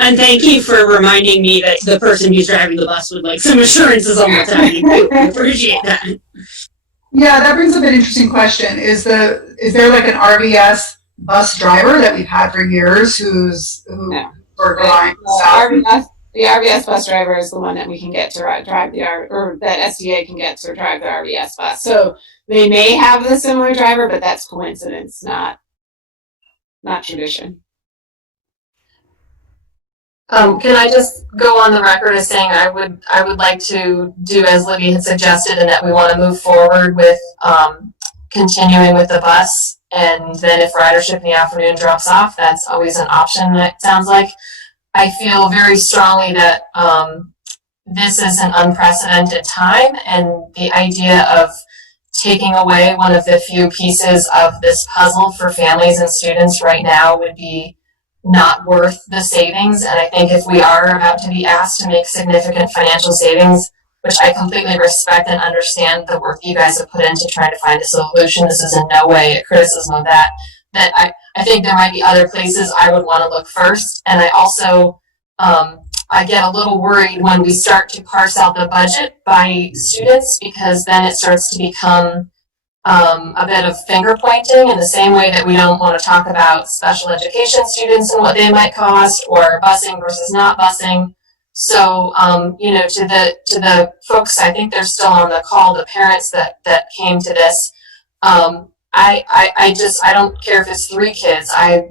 And thank you for reminding me that the person who's driving the bus would like some assurances on the time. I appreciate that. Yeah, that brings up an interesting question. Is there like an RVS bus driver that we've had for years who are relying on the RVS bus driver is the one that we can get to drive or that SDA can get to drive the RVS bus. So they may have the similar driver, but that's coincidence, not tradition. Can I just go on the record as saying I would like to do as Libby had suggested, and that we want to move forward with continuing with the bus, and then if ridership in the afternoon drops off, that's always an option. It sounds like I feel very strongly that this is an unprecedented time, and the idea of taking away one of the few pieces of this puzzle for families and students right now would be not worth the savings. And I think if we are about to be asked to make significant financial savings, which I completely respect and understand the work you guys have put into trying to find a solution, this is in no way a criticism of that I think there might be other places I would want to look first. And I also, I get a little worried when we start to parse out the budget by students, because then it starts to become a bit of finger pointing, in the same way that we don't want to talk about special education students and what they might cost, or busing versus not busing. So, to the folks, I think they're still on the call, the parents that came to this, I don't care if it's 3 kids. If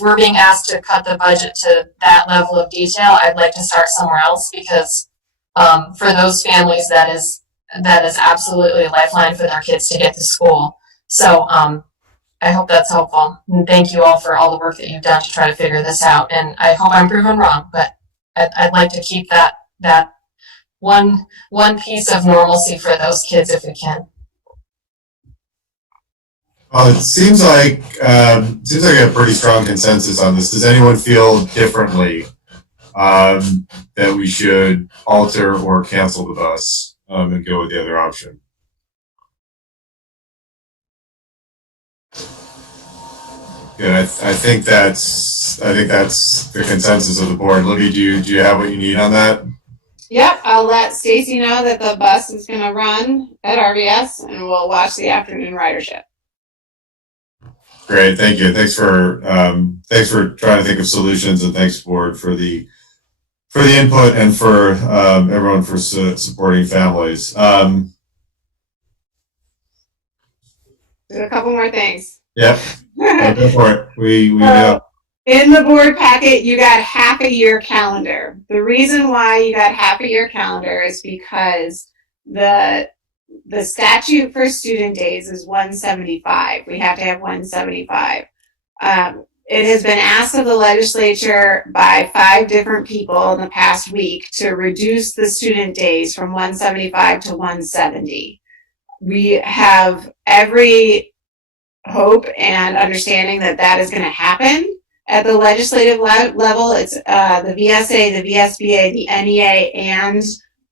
we're being asked to cut the budget to that level of detail, I'd like to start somewhere else, because for those families, that is absolutely a lifeline for their kids to get to school. So I hope that's helpful. And thank you all for all the work that you've done to try to figure this out. And I hope I'm proven wrong, but I'd like to keep that one piece of normalcy for those kids if we can. Well, it seems like a pretty strong consensus on this. Does anyone feel differently that we should alter or cancel the bus and go with the other option? Yeah, I think that's the consensus of the board. Libby, do you have what you need on that? Yep, I'll let Stacy know that the bus is going to run at RVS, and we'll watch the afternoon ridership. Great, thank you. Thanks for trying to think of solutions, and thanks, board, for the input and for everyone for supporting families. There's a couple more things. Yep. Go for it. We know. In the board packet, you got half a year calendar. The reason why you got half a year calendar is because the statute for student days is 175. We have to have 175. It has been asked of the legislature by 5 different people in the past week to reduce the student days from 175 to 170. We have every hope and understanding that that is going to happen at the legislative level. It's the VSA, the VSBA, the NEA, and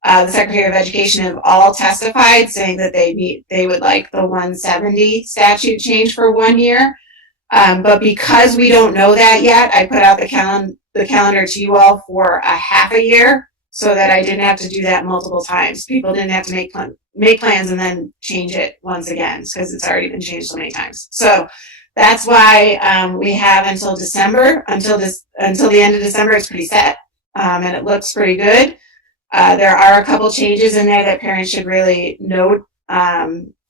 the Secretary of Education have all testified saying that they would like the 170 statute change for 1 year. But because we don't know that yet, I put out the calendar to you all for a half a year so that I didn't have to do that multiple times. People didn't have to make plans and then change it once again because it's already been changed so many times. So that's why we have until December, until the end of December. It's pretty set, and it looks pretty good. There are a couple changes in there that parents should really note,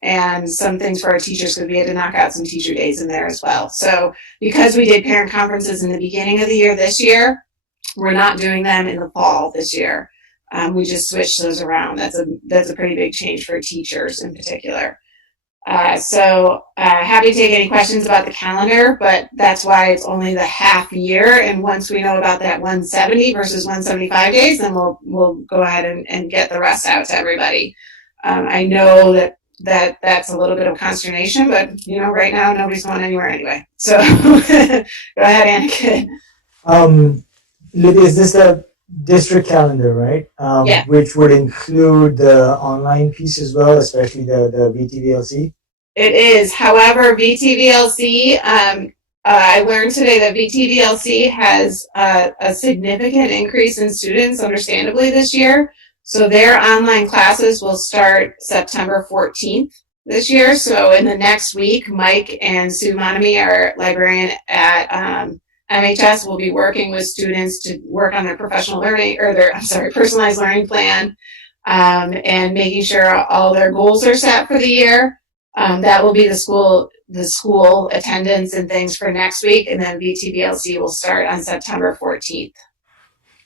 and some things for our teachers because we had to knock out some teacher days in there as well. So because we did parent conferences in the beginning of the year this year, we're not doing them in the fall this year. We just switched those around. That's a pretty big change for teachers in particular. So happy to take any questions about the calendar, but that's why it's only the half year. And once we know about that 170 versus 175 days, then we'll go ahead and get the rest out to everybody. I know that's a little bit of consternation, but right now nobody's going anywhere anyway. So go ahead, Anakin. Is this the district calendar, right? Yeah. Which would include the online piece as well, especially the VTVLC? It is. However, VTVLC, I learned today that VTVLC has a significant increase in students, understandably, this year. So their online classes will start September 14th this year. So in the next week, Mike and Sue Monami, our librarian at MHS, will be working with students to work on their professional learning or their personalized learning plan, and making sure all their goals are set for the year. That will be the school attendance and things for next week, and then VTVLC will start on September 14th.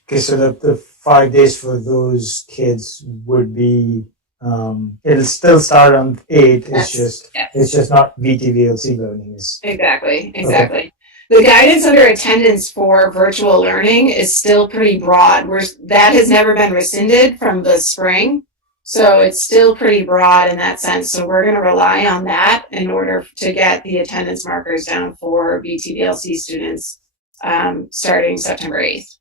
Okay, so the 5 days for those kids would be, it'll still start on 8. Yes. It's just not VTVLC learning. Exactly. Okay. The guidance under attendance for virtual learning is still pretty broad. That has never been rescinded from the spring. So it's still pretty broad in that sense. So we're going to rely on that in order to get the attendance markers down for VTVLC students starting September 8th.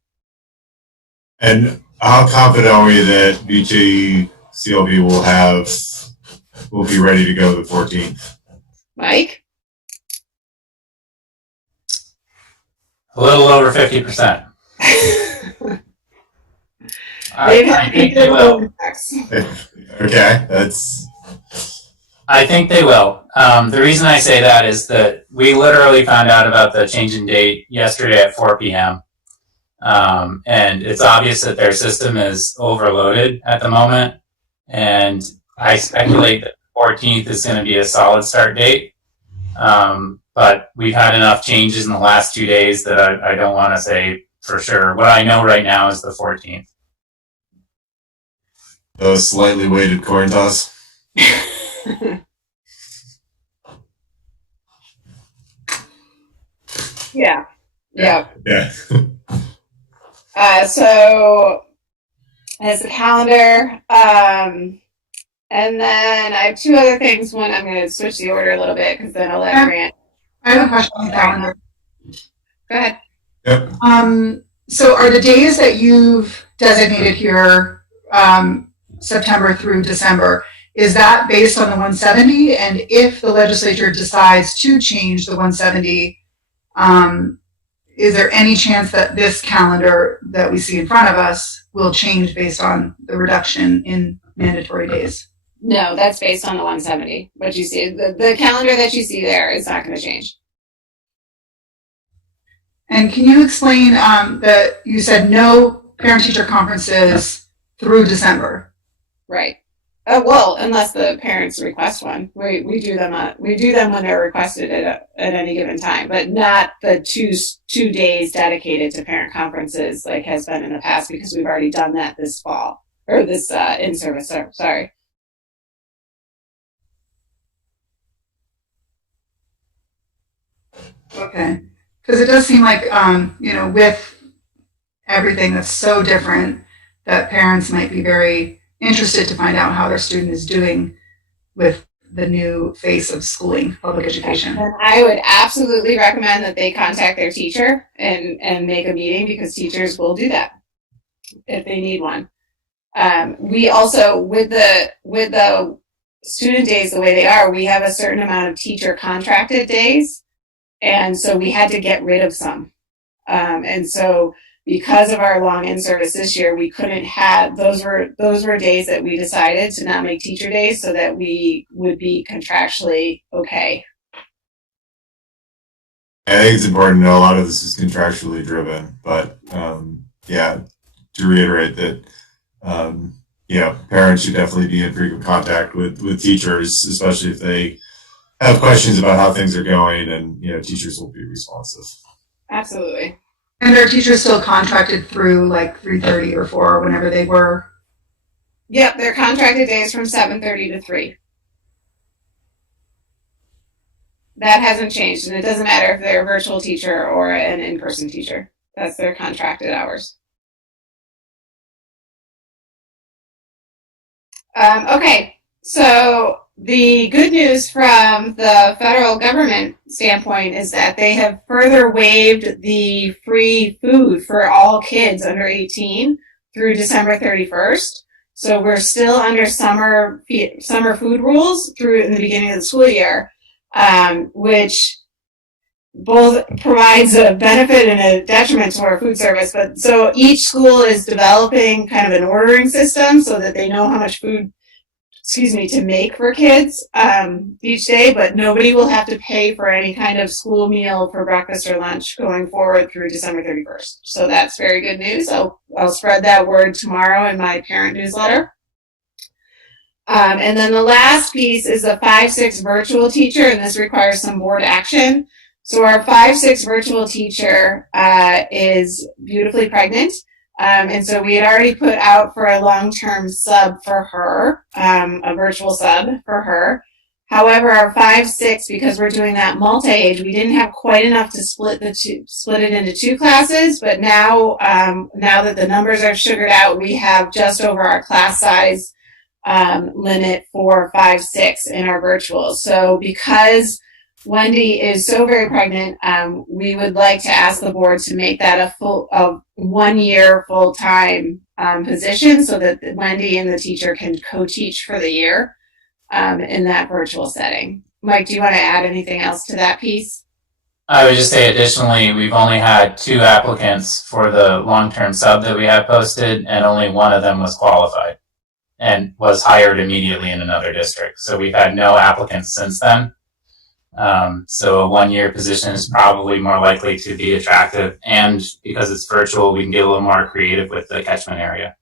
And how confident are we that VTCLB will be ready to go the 14th? Mike? A little over 50%. I think they will. Okay, that's. I think they will. The reason I say that is that we literally found out about the change in date yesterday at 4 p.m. And it's obvious that their system is overloaded at the moment. And I speculate that the 14th is going to be a solid start date. But we've had enough changes in the last 2 days that I don't want to say for sure. What I know right now is the 14th. A slightly weighted coin toss. Yeah. So as the calendar, and then I have 2 other things. One, I'm going to switch the order a little bit because then I'll let Grant. I have a question on the calendar. Go ahead. Yep. So are the days that you've designated here, September through December, is that based on the 170? And if the legislature decides to change the 170, is there any chance that this calendar that we see in front of us will change based on the reduction in mandatory days? No, that's based on the 170. What you see, the calendar that you see there is not going to change. And can you explain that you said no parent-teacher conferences through December? Right. Well, unless the parents request one, we do them when they're requested at any given time, but not the two days dedicated to parent conferences like has been in the past because we've already done that this fall or this in-service. Sorry. Okay, because it does seem like with everything that's so different, that parents might be very interested to find out how their student is doing with the new face of schooling, public education. And I would absolutely recommend that they contact their teacher and make a meeting because teachers will do that if they need one. We also, with the student days the way they are, we have a certain amount of teacher contracted days. And so we had to get rid of some. And so because of our long in-service this year, we couldn't have, those were days that we decided to not make teacher days so that we would be contractually okay. I think it's important to know a lot of this is contractually driven, but yeah, to reiterate that, yeah, parents should definitely be in frequent contact with teachers, especially if they have questions about how things are going, and teachers will be responsive. Absolutely. And are teachers still contracted through like 3:30 or 4 or whenever they were? Yep, their contracted days from 7:30 to 3. That hasn't changed, and it doesn't matter if they're a virtual teacher or an in-person teacher. That's their contracted hours. Okay, so the good news from the federal government standpoint is that they have further waived the free food for all kids under 18 through December 31st. So we're still under summer food rules through in the beginning of the school year, which both provides a benefit and a detriment to our food service. But so each school is developing kind of an ordering system so that they know how much food, to make for kids each day, but nobody will have to pay for any kind of school meal for breakfast or lunch going forward through December 31st. So that's very good news. I'll spread that word tomorrow in my parent newsletter. And then the last piece is a 5-6 virtual teacher, and this requires some board action. So our 5-6 virtual teacher is beautifully pregnant. And so we had already put out for a long-term sub for her, a virtual sub for her. However, our 5-6, because we're doing that multi-age, we didn't have quite enough to split it into 2 classes. But now, now that the numbers are sugared out, we have just over our class size limit for 5-6 in our virtuals. So because Wendy is so very pregnant, we would like to ask the board to make that a 1-year full-time position so that Wendy and the teacher can co-teach for the year in that virtual setting. Mike, do you want to add anything else to that piece? I would just say additionally, we've only had 2 applicants for the long-term sub that we have posted, and only one of them was qualified and was hired immediately in another district. So we've had no applicants since then. So a 1-year position is probably more likely to be attractive, and because it's virtual, we can get a little more creative with the catchment area.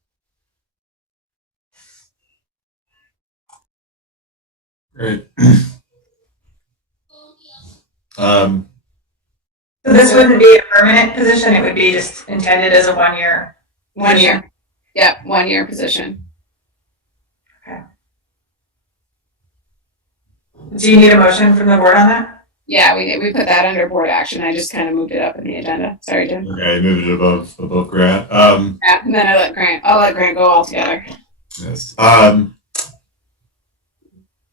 Great. So this wouldn't be a permanent position, it would be just intended as a 1-year. 1 year. Yep, 1-year position. Do you need a motion from the board on that? Yeah, we did. We put that under board action. I just kind of moved it up in the agenda. Sorry, Jim. Okay, moved it above Grant. Yeah, and then I'll let Grant go all together. Yes.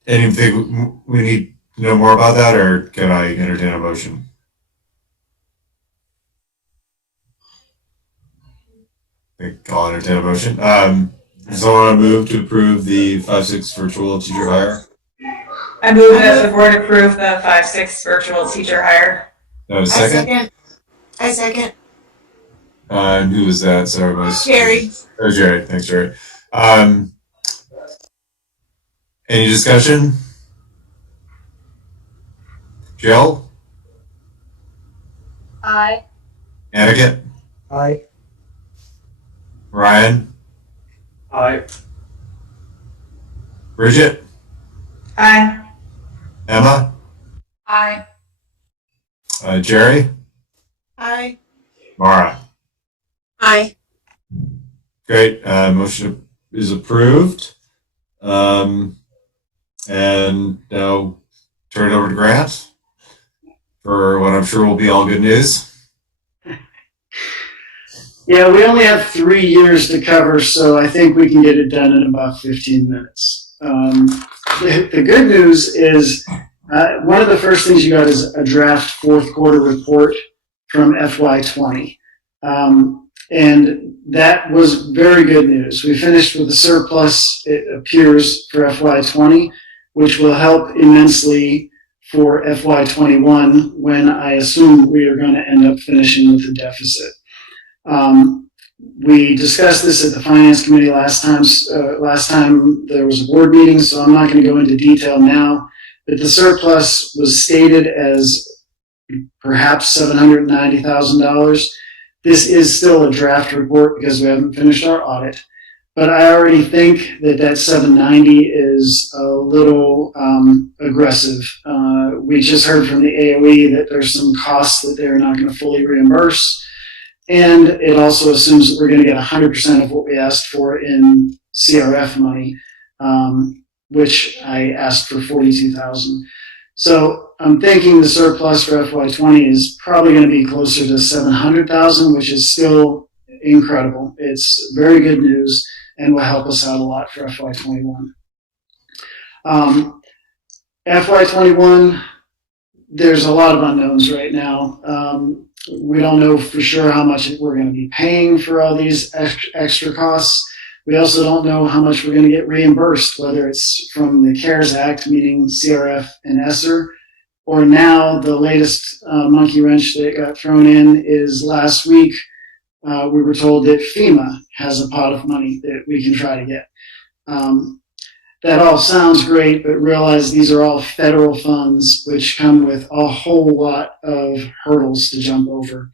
Anything we need to know more about that, or can I entertain a motion? I think I'll entertain a motion. Does someone want to move to approve the 5-6 virtual teacher hire? I move that the board approve the 5-6 virtual teacher hire. A second? I second. And who was that? Sorry, was Jerry. Oh, Jerry. Thanks, Jerry. Any discussion? Jill? Aye. Aniket? Aye. Ryan? Aye. Bridget? Aye. Emma? Aye. Jerry? Aye. Mara? Aye. Great. Motion is approved. And now turn it over to Grant for what I'm sure will be all good news. Yeah, we only have 3 years to cover, so I think we can get it done in about 15 minutes. The good news is one of the first things you got is a draft 4th quarter report from FY20. And that was very good news. We finished with a surplus, it appears, for FY20, which will help immensely for FY21 when I assume we are going to end up finishing with a deficit. We discussed this at the Finance Committee last time there was a board meeting, so I'm not going to go into detail now. But the surplus was stated as perhaps $790,000. This is still a draft report because we haven't finished our audit. But I already think that 790 is a little aggressive. We just heard from the AOE that there's some costs that they're not going to fully reimburse. And it also assumes that we're going to get 100% of what we asked for in CRF money, which I asked for $42,000. So I'm thinking the surplus for FY20 is probably going to be closer to $700,000, which is still incredible. It's very good news and will help us out a lot for FY21. FY21, there's a lot of unknowns right now. We don't know for sure how much we're going to be paying for all these extra costs. We also don't know how much we're going to get reimbursed, whether it's from the CARES Act, meaning CRF and ESSER, or now the latest monkey wrench that got thrown in is last week we were told that FEMA has a pot of money that we can try to get. That all sounds great, but realize these are all federal funds, which come with a whole lot of hurdles to jump over.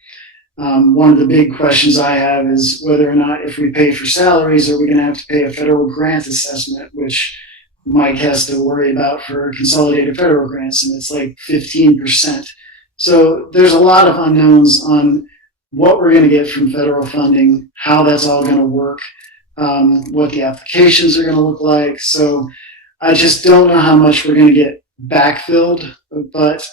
One of the big questions I have is whether or not if we pay for salaries, are we going to have to pay a federal grant assessment, which Mike has to worry about for consolidated federal grants, and it's like 15%. So there's a lot of unknowns on what we're going to get from federal funding, how that's all going to work, what the applications are going to look like. So I just don't know how much we're going to get backfilled, but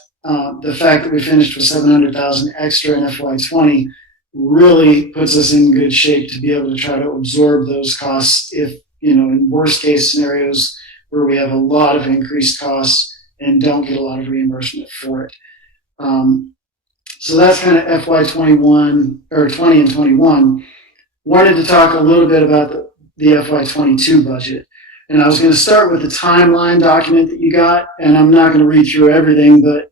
the fact that we finished with $700,000 extra in FY20 really puts us in good shape to be able to try to absorb those costs if, in worst case scenarios where we have a lot of increased costs and don't get a lot of reimbursement for it. So that's kind of FY21 or 20 and 21. Wanted to talk a little bit about the FY22 budget. And I was going to start with the timeline document that you got, and I'm not going to read through everything, but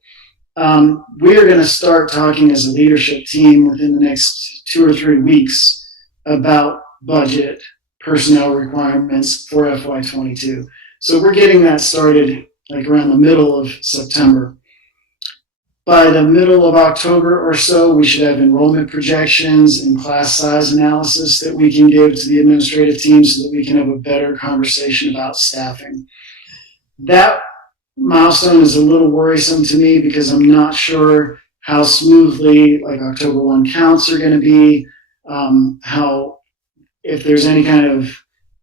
we are going to start talking as a leadership team within the next 2 or 3 weeks about budget personnel requirements for FY22. So we're getting that started like around the middle of September. By the middle of October or so, we should have enrollment projections and class size analysis that we can give to the administrative team so that we can have a better conversation about staffing. That milestone is a little worrisome to me because I'm not sure how smoothly like October 1 counts are going to be, if there's any kind of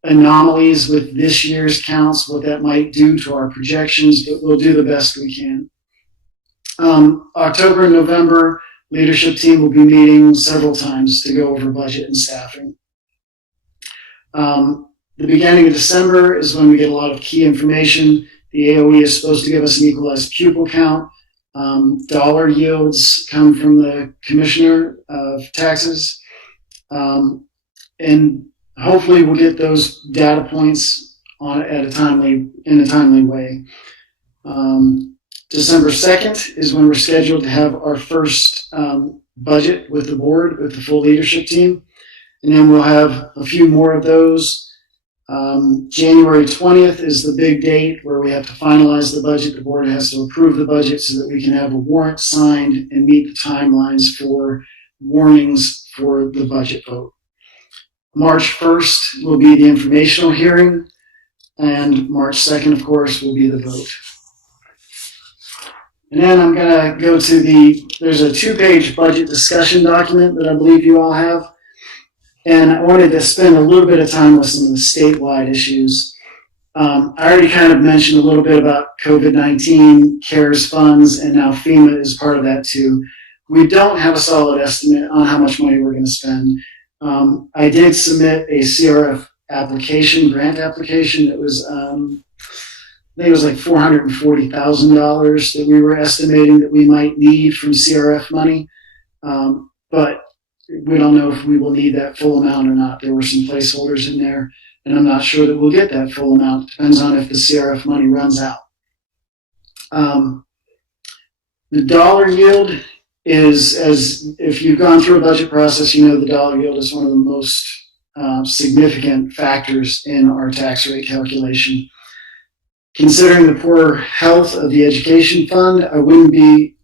anomalies with this year's counts, what that might do to our projections, but we'll do the best we can. October and November, leadership team will be meeting several times to go over budget and staffing. The beginning of December is when we get a lot of key information. The AOE is supposed to give us an equalized pupil count. Dollar yields come from the Commissioner of Taxes. And hopefully we'll get those data points in a timely way. December 2nd is when we're scheduled to have our first budget with the board, with the full leadership team. And then we'll have a few more of those. January 20th is the big date where we have to finalize the budget. The board has to approve the budget so that we can have a warrant signed and meet the timelines for warnings for the budget vote. March 1st will be the informational hearing, and March 2nd, of course, will be the vote. And then I'm going to go to there's a 2-page budget discussion document that I believe you all have. And I wanted to spend a little bit of time with some of the statewide issues. I already kind of mentioned a little bit about COVID-19, CARES funds, and now FEMA is part of that too. We don't have a solid estimate on how much money we're going to spend. I did submit a CRF application, grant application that was, I think it was like $440,000 that we were estimating that we might need from CRF money. But we don't know if we will need that full amount or not. There were some placeholders in there, and I'm not sure that we'll get that full amount. Depends on if the CRF money runs out. The dollar yield is, as if you've gone through a budget process, you know the dollar yield is one of the most significant factors in our tax rate calculation. Considering the poor health of the education fund, I wouldn't be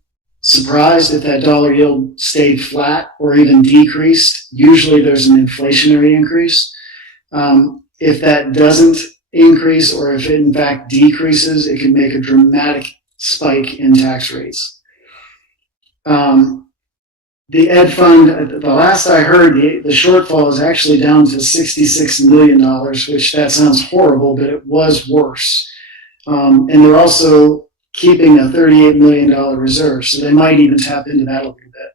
surprised if that dollar yield stayed flat or even decreased. Usually there's an inflationary increase. If that doesn't increase, or if it in fact decreases, it can make a dramatic spike in tax rates. The ed fund, the last I heard, the shortfall is actually down to $66 million, which that sounds horrible, but it was worse. And they're also keeping a $38 million reserve, so they might even tap into that a little bit.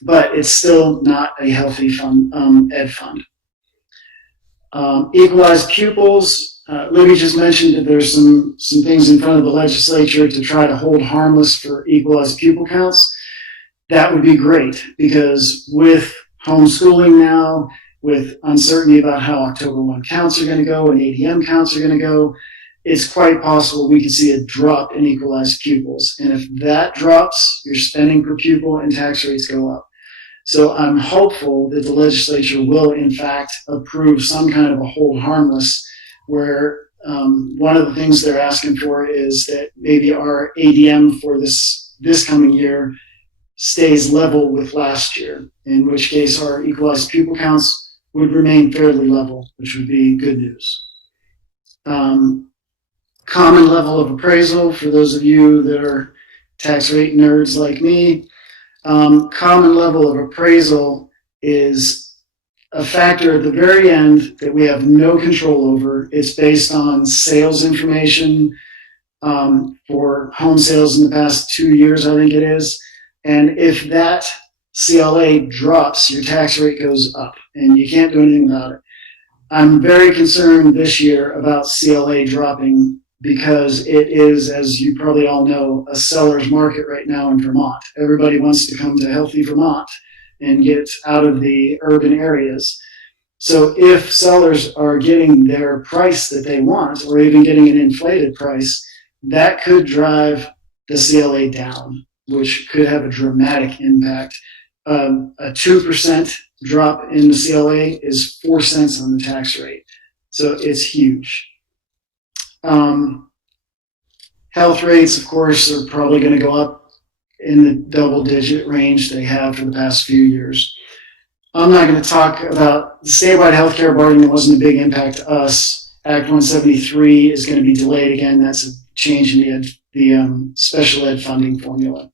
But it's still not a healthy fund, ed fund. Equalized pupils, Libby just mentioned that there's some things in front of the legislature to try to hold harmless for equalized pupil counts. That would be great, because with homeschooling now, with uncertainty about how October 1 counts are going to go and ADM counts are going to go, it's quite possible we could see a drop in equalized pupils. And if that drops, your spending per pupil and tax rates go up. So I'm hopeful that the legislature will, in fact, approve some kind of a hold harmless, where one of the things they're asking for is that maybe our ADM for this coming year stays level with last year, in which case our equalized pupil counts would remain fairly level, which would be good news. Common level of appraisal, for those of you that are tax rate nerds like me, common level of appraisal is a factor at the very end that we have no control over. It's based on sales information for home sales in the past 2 years, I think it is. And if that CLA drops, your tax rate goes up, and you can't do anything about it. I'm very concerned this year about CLA dropping, because it is, as you probably all know, a seller's market right now in Vermont. Everybody wants to come to healthy Vermont and get out of the urban areas. So if sellers are getting their price that they want, or even getting an inflated price, that could drive the CLA down, which could have a dramatic impact. A 2% drop in the CLA is 4 cents on the tax rate. So it's huge. Health rates, of course, are probably going to go up in the double-digit range they have for the past few years. I'm not going to talk about the statewide healthcare bargaining. Wasn't a big impact to us. Act 173 is going to be delayed again. That's a change in the special ed funding formula.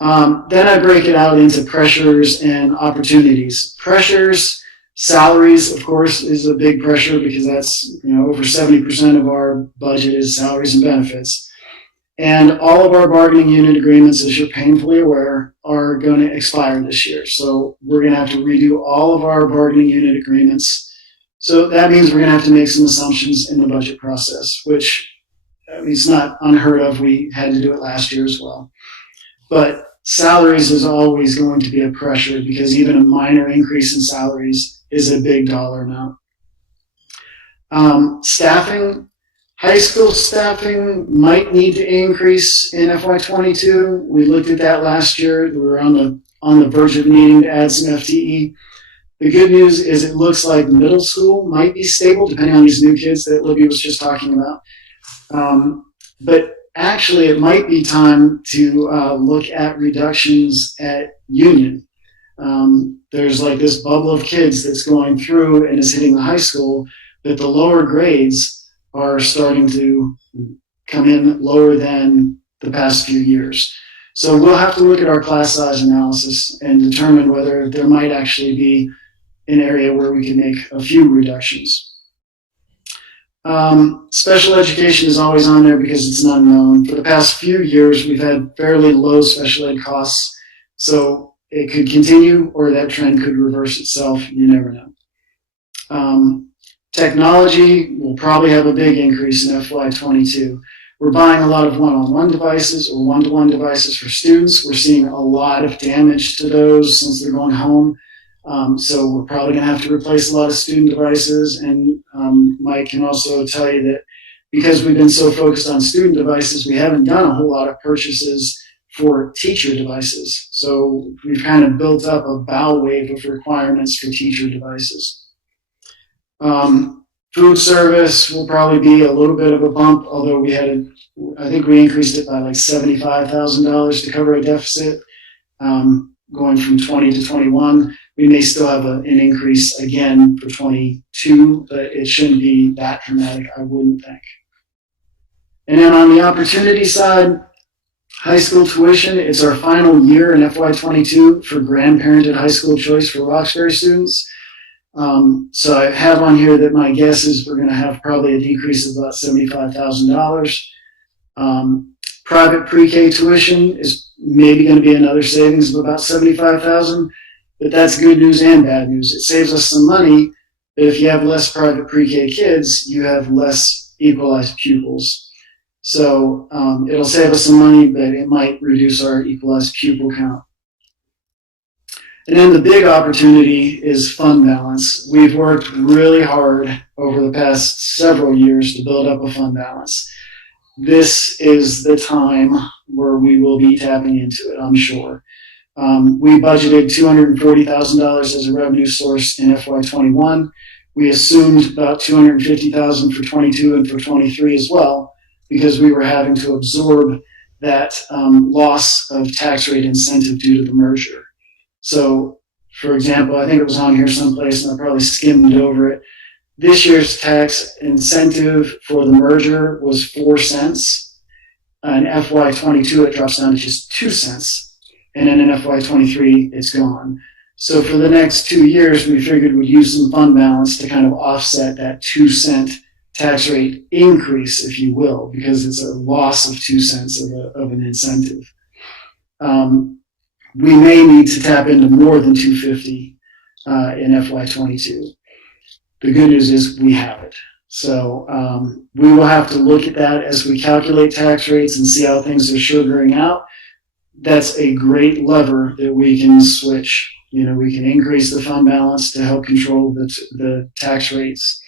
Then I break it out into pressures and opportunities. Pressures, salaries, of course, is a big pressure, because that's, over 70% of our budget is salaries and benefits. And all of our bargaining unit agreements, as you're painfully aware, are going to expire this year. So we're going to have to redo all of our bargaining unit agreements. So that means we're going to have to make some assumptions in the budget process, which it's not unheard of. We had to do it last year as well. But salaries is always going to be a pressure, because even a minor increase in salaries is a big dollar amount. Staffing, high school staffing might need to increase in FY22. We looked at that last year. We were on the verge of needing to add some FTE. The good news is it looks like middle school might be stable, depending on these new kids that Libby was just talking about. But actually, it might be time to look at reductions at Union. There's like this bubble of kids that's going through and is hitting the high school, but the lower grades are starting to come in lower than the past few years. So we'll have to look at our class size analysis and determine whether there might actually be an area where we can make a few reductions. Special education is always on there because it's an unknown. For the past few years, we've had fairly low special ed costs, so it could continue or that trend could reverse itself. You never know. Technology will probably have a big increase in FY22. We're buying a lot of one-on-one devices or one-to-one devices for students. We're seeing a lot of damage to those since they're going home. So we're probably going to have to replace a lot of student devices. And Mike can also tell you that because we've been so focused on student devices, we haven't done a whole lot of purchases for teacher devices. So we've kind of built up a bow wave of requirements for teacher devices. Food service will probably be a little bit of a bump, although I think we increased it by like $75,000 to cover a deficit, going from 20 to 21. We may still have an increase again for 22, but it shouldn't be that dramatic, I wouldn't think. And then on the opportunity side, high school tuition, it's our final year in FY22 for grandparented high school choice for Roxbury students. So I have on here that my guess is we're going to have probably a decrease of about $75,000. Private pre-K tuition is maybe going to be another savings of about $75,000, but that's good news and bad news. It saves us some money, but if you have less private pre-K kids, you have less equalized pupils. So it'll save us some money, but it might reduce our equalized pupil count. And then the big opportunity is fund balance. We've worked really hard over the past several years to build up a fund balance. This is the time where we will be tapping into it, I'm sure. We budgeted $240,000 as a revenue source in FY21. We assumed about $250,000 for 22 and for 23 as well, because we were having to absorb that loss of tax rate incentive due to the merger. So, for example, I think it was on here someplace, and I probably skimmed over it. This year's tax incentive for the merger was 4 cents. In FY22, it drops down to just 2 cents. And then in FY23, it's gone. So for the next 2 years, we figured we'd use some fund balance to kind of offset that 2 cent tax rate increase, if you will, because it's a loss of 2 cents of an incentive. We may need to tap into more than 250 in FY22. The good news is we have it. So we will have to look at that as we calculate tax rates and see how things are sugaring out. That's a great lever that we can switch. You know, we can increase the fund balance to help control the tax rates.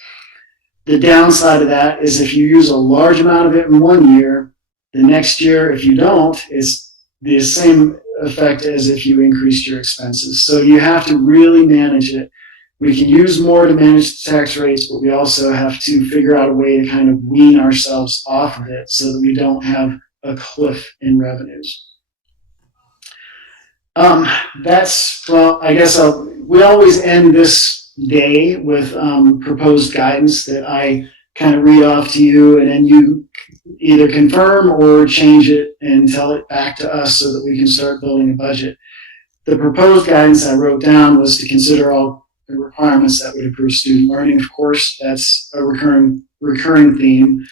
The downside of that is if you use a large amount of it in 1 year, the next year, if you don't, it's the same effect as if you increased your expenses. So you have to really manage it. We can use more to manage the tax rates, but we also have to figure out a way to kind of wean ourselves off of it so that we don't have a cliff in revenues. Well, I guess we always end this day with proposed guidance that I kind of read off to you, and then you either confirm or change it and tell it back to us so that we can start building a budget. The proposed guidance I wrote down was to consider all the requirements that would improve student learning. Of course, that's a recurring theme.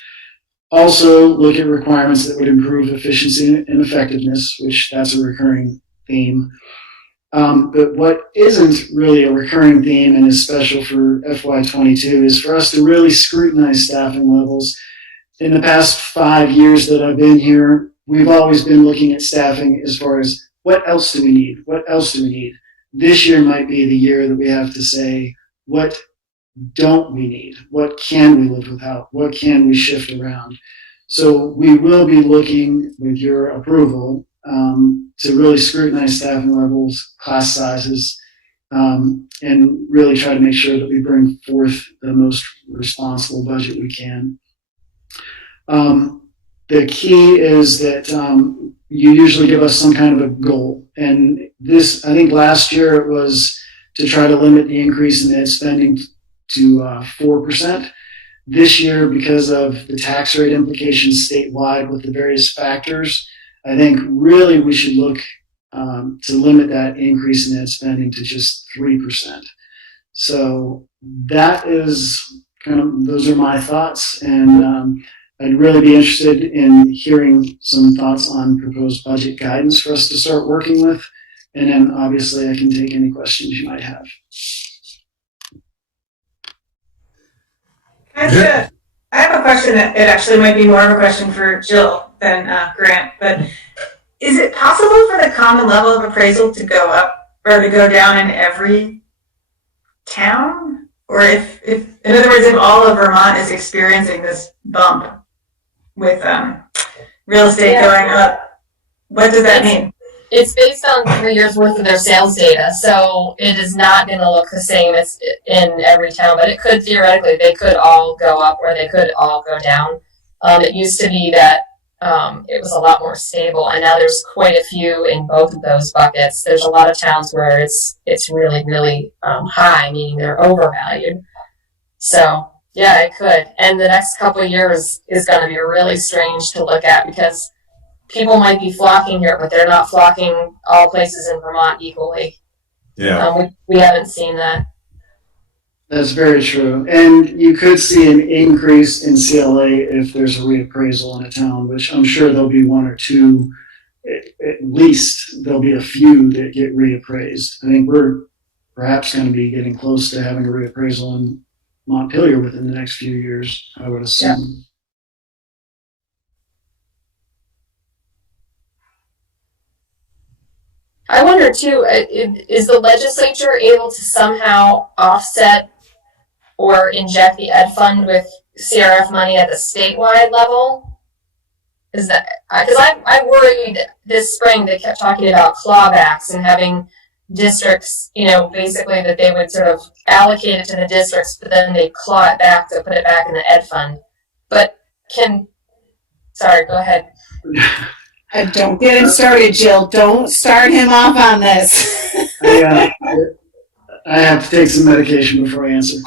Also, look at requirements that would improve efficiency and effectiveness, which that's a recurring theme. But what isn't really a recurring theme and is special for FY22 is for us to really scrutinize staffing levels. In the past 5 years that I've been here, we've always been looking at staffing as far as what else do we need? What else do we need? This year might be the year that we have to say, what don't we need? What can we live without? What can we shift around? So we will be looking, with your approval, to really scrutinize staffing levels, class sizes, and really try to make sure that we bring forth the most responsible budget we can. The key is that you usually give us some kind of a goal. And this, I think last year it was to try to limit the increase in ed spending to 4%. This year, because of the tax rate implications statewide with the various factors, I think really we should look to limit that increase in ed spending to just 3%. So that is kind of, those are my thoughts, and I'd really be interested in hearing some thoughts on proposed budget guidance for us to start working with, and then obviously I can take any questions you might have. I have a question that it actually might be more of a question for Jill than Grant, but is it possible for the common level of appraisal to go up or to go down in every town? Or if in other words, if all of Vermont is experiencing this bump, with real estate going up. What does that mean? It's based on 3 years worth of their sales data, so it is not going to look the same as in every town, but it could theoretically, they could all go up or they could all go down. It used to be that it was a lot more stable, and now there's quite a few in both of those buckets. There's a lot of towns where it's really, really high, meaning they're overvalued. So yeah, it could. And the next couple of years is going to be really strange to look at because people might be flocking here, but they're not flocking all places in Vermont equally. Yeah. We haven't seen that. That's very true. And you could see an increase in CLA if there's a reappraisal in a town, which I'm sure there'll be one or two, at least there'll be a few that get reappraised. I think we're perhaps going to be getting close to having a reappraisal in Montpelier within the next few years, I would assume. Yeah. I wonder too, is the legislature able to somehow offset or inject the ed fund with CRF money at the statewide level? Is that, because I worried this spring they kept talking about clawbacks and having districts, basically that they would sort of allocate it to the districts, but then they claw it back to put it back in the ed fund. But sorry, go ahead. Don't get him started, Jill. Don't start him off on this. I have to take some medication before I answer.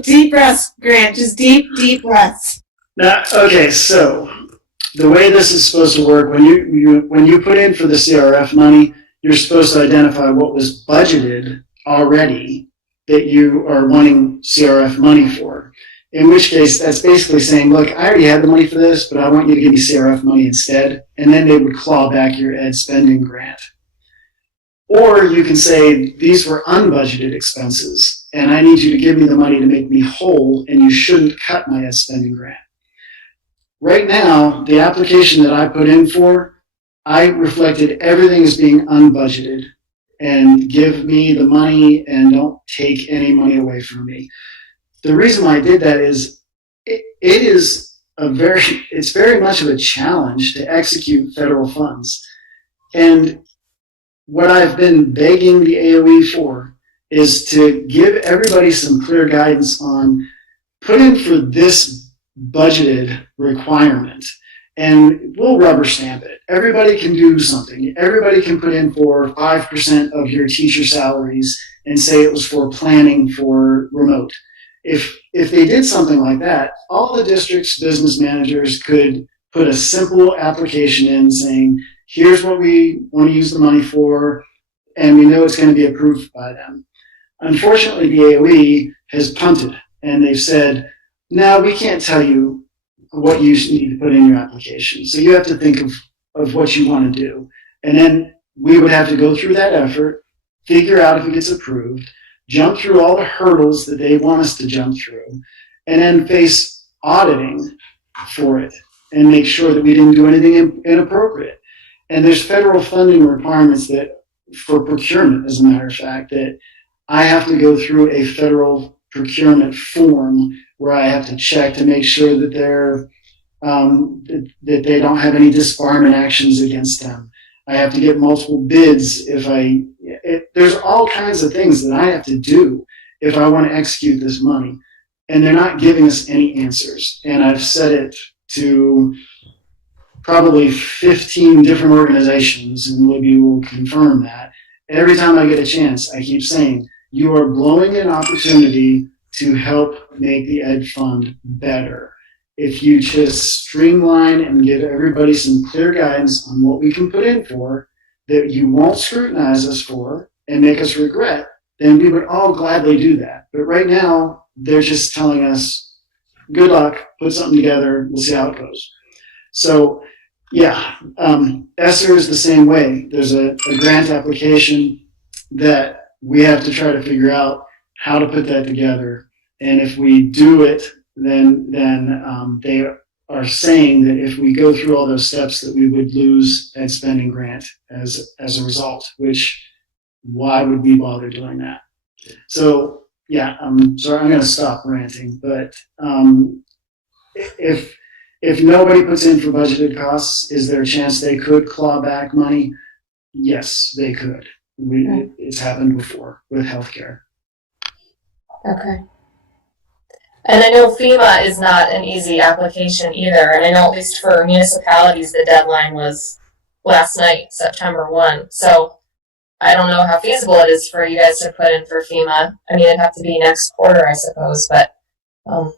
Deep breaths, Grant. Just deep breaths. Now, okay, so the way this is supposed to work, when you put in for the CRF money, you're supposed to identify what was budgeted already that you are wanting CRF money for. In which case, that's basically saying, look, I already had the money for this, but I want you to give me CRF money instead. And then they would claw back your ed spending grant. Or you can say, these were unbudgeted expenses, and I need you to give me the money to make me whole, and you shouldn't cut my ed spending grant. Right now, the application that I put in for, I reflected everything as being unbudgeted, and give me the money and don't take any money away from me. The reason why I did that is it's very much of a challenge to execute federal funds. And what I've been begging the AOE for is to give everybody some clear guidance on put in for this budgeted requirement and we'll rubber stamp it. Everybody can do something. Everybody can put in for 5% of your teacher salaries and say it was for planning for remote. If they did something like that, all the district's business managers could put a simple application in saying, here's what we want to use the money for, and we know it's going to be approved by them. Unfortunately, the AOE has punted, and they've said, no, we can't tell you what you need to put in your application. So you have to think of what you want to do. And then we would have to go through that effort, figure out if it gets approved, jump through all the hurdles that they want us to jump through, and then face auditing for it and make sure that we didn't do anything inappropriate. And there's federal funding requirements that for procurement, as a matter of fact, that I have to go through a federal procurement form where I have to check to make sure that that they don't have any disbarment actions against them. I have to get multiple bids there's all kinds of things that I have to do if I want to execute this money. And they're not giving us any answers. And I've said it to probably 15 different organizations, and Libby will confirm that. Every time I get a chance, I keep saying, you are blowing an opportunity to help make the ed fund better. If you just streamline and give everybody some clear guidance on what we can put in for, that you won't scrutinize us for and make us regret, then we would all gladly do that. But right now, they're just telling us, good luck, put something together, we'll see how it goes. So, yeah, ESSER is the same way. There's a grant application that we have to try to figure out how to put that together. And if we do it, then they are saying that if we go through all those steps that we would lose ed spending grant as a result, which why would we bother doing that? So yeah, I'm sorry, I'm going to stop ranting, but if If nobody puts in for budgeted costs, is there a chance they could claw back money? Yes, they could. It's happened before with healthcare. Okay. And I know FEMA is not an easy application either. And I know at least for municipalities, the deadline was last night, September 1. So I don't know how feasible it is for you guys to put in for FEMA. I mean, it'd have to be next quarter, I suppose, but. Okay.